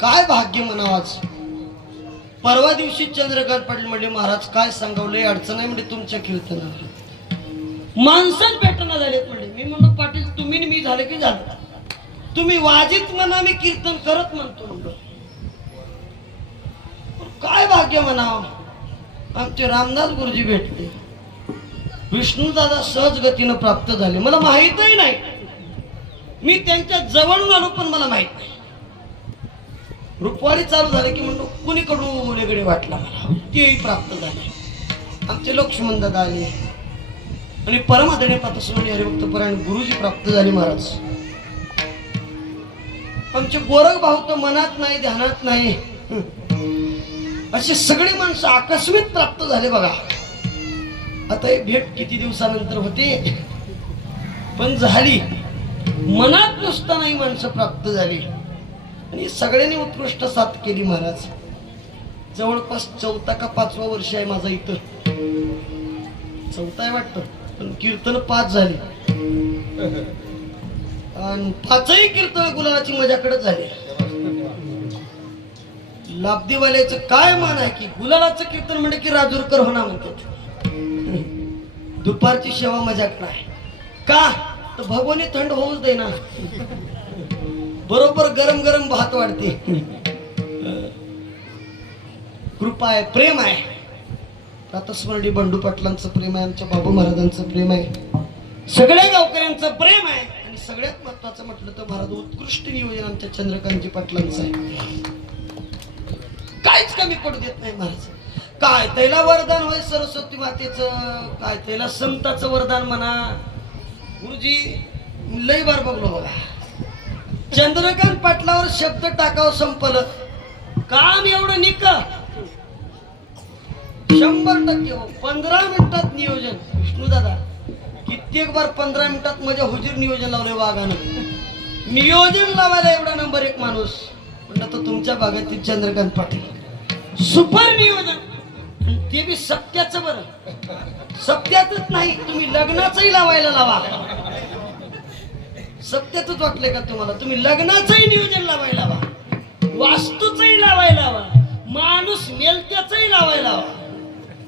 काय भाग्य म्हणावाच. परवा दिवशी चंद्रकांत पाटील म्हणजे महाराज काय सांगवले अडचण आहे म्हणजे तुमच्या कीर्तनाला माणसंच भेटना झालेत म्हणजे. मी म्हणलो पाटील तुम्ही मी झाले की झालं. तुम्ही वाजित म्हणा मी कीर्तन करत म्हणतो म्हणलो. काय भाग्य म्हणावं. आमचे रामदास गुरुजी भेटले, विष्णुदादा सहज गतीनं प्राप्त झाले. मला माहीतही नाही, मी त्यांच्या जवळून आलो पण मला माहित नाही. रूपवाडी चालू झाले की म्हणतो कुणीकडून वेगळे वाटला मला, तेही प्राप्त झाले. आमचे लक्ष्मण दादा आले आणि परमादणे पातस्वामी हरिभक्त परायण गुरुजी प्राप्त झाले महाराज. आमचे गोरख भाऊ तर मनात नाही ध्यानात नाही असे सगळे माणसं आकस्मिक प्राप्त झाले बघा. आता हे भेट किती दिवसानंतर होते पण झाली. मनात नुसता नाही माणसं प्राप्त झाली आणि सगळ्यांनी उत्कृष्ट साथ केली महाराज. जवळपास 4 का 5वा वर्ष आहे माझा इथं. 4 आहे वाटतं. पण कीर्तन 5 झाली आणि 5ही कीर्तन गुलालाची माझ्याकडे झाली. लाब्धीवाल्याचं काय मान आहे की गुलालाचं कीर्तन म्हणजे की राजूरकर होणार म्हणतात. दुपारची सेवा माझ्याकडे आहे का तर भगवानी थंड होऊच दे ना, बरोबर गरम गरम भात वाढते. कृपा आहे, प्रेम आहे. प्रातस्मरणी बंडू पाटलांचं प्रेम आहे, आमच्या बाबू महाराजांचं प्रेम आहे, सगळ्या गावकऱ्यांचं प्रेम आहे. आणि सगळ्यात महत्वाचं म्हटलं तर महाराज उत्कृष्ट नियोजन आमच्या चंद्रकांतजी पाटलांचं आहे. काहीच कमी पडू देत नाही महाराज. काय त्याला वरदान होय सरस्वती मातेचं, काय त्याला समताचं वरदान म्हणा. गुरुजी लय बार बघलो बघा, चंद्रकांत पाटलावर शब्द टाकावं संपलं काम एवढं निक 100% हो. 15 मिनिटात नियोजन. विष्णू दादा कित्येक बार 15 मिनिटात माझ्या हुजीर नियोजन लावले वाघानं. नियोजन लावायला एवढा नंबर 1 माणूस म्हणलं तर तुमच्या भागातील चंद्रकांत पाटील. सुपर नियोजन, ते बी सत्याचं. बरं सत्यातच नाही, तुम्ही लग्नाचंही लावायला लावा. सत्यातच वाटलंय का तुम्हाला? तुम्ही लग्नाचंही नियोजन लावायला लावा, वास्तूचंही लावायला लावा, माणूस मेलत्याचंही लावायला लावा.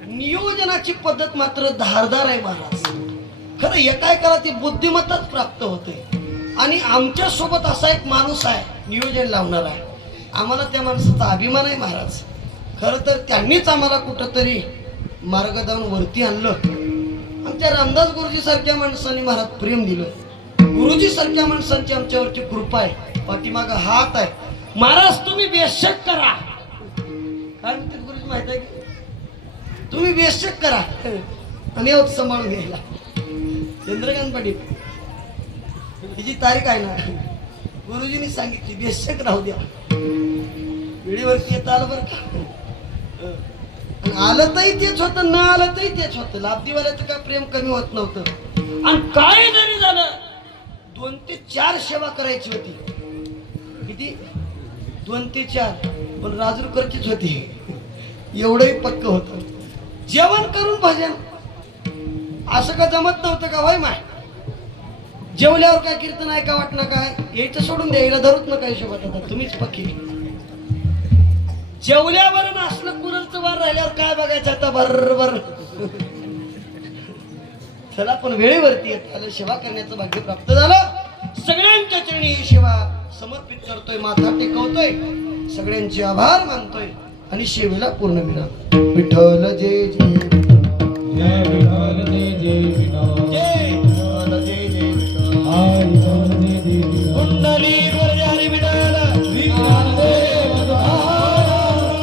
नियोजनाची पद्धत मात्र धारदार आहे महाराज. खरं एकाय करा ती बुद्धिमत्ताच प्राप्त होते. आणि आमच्या सोबत असा एक माणूस आहे नियोजन लावणार आहे. आम्हाला त्या माणसाचा अभिमान आहे महाराज. खरं तर त्यांनीच आम्हाला कुठंतरी मार्ग दावून वरती आणलं. आमच्या रामदास गुरुजी सारख्या माणसांनी महाराज प्रेम दिलं. गुरुजी सारख्या माणसांची आमच्यावरची कृपा आहे, पाठीमाग हात आहे. महाराज तुम्ही बेशक करा. काय म्हणते गुरुजी माहित आहे की तुम्ही बेशक करा आणि यावं सांभाळून घ्यायला. चंद्रकांत पाटील हिची तारीख आहे ना, गुरुजींनी सांगितली बेशक राहू द्या. वेळेवरती येत आलं बरं का. आलं तरी तेच होतं, न आलं तरी तेच होतं. लाब्धीवाल्याचं काय प्रेम कमी होत नव्हतं. आणि काय जरी झालं 2 ते 4 सेवा करायची होती. किती? 2 ते 4. पण राजूरकरचीच होती. एवढंही पक्क होतं. जेवण करून भजन असं का जमत नव्हतं का? होय माय जेवल्यावर काय कीर्तन ऐका वाटणं काय यायचं सोडून द्यायला धरूच नका हिशोबात. आता तुम्हीच पक्की जेवल्यावर असलं कुरलचं वार राहिल्यावर काय बघायचं आता बरोबर. चला पण वेळेवरती येत आलं, सेवा करण्याचं भाग्य प्राप्त झालं. सगळ्यांच्या चरणी ही सेवा समर्पित करतोय, माथा टेकवतोय, सगळ्यांचे आभार मानतोय आणि सेवेला पूर्ण विराम. विठ्ठल जय जय.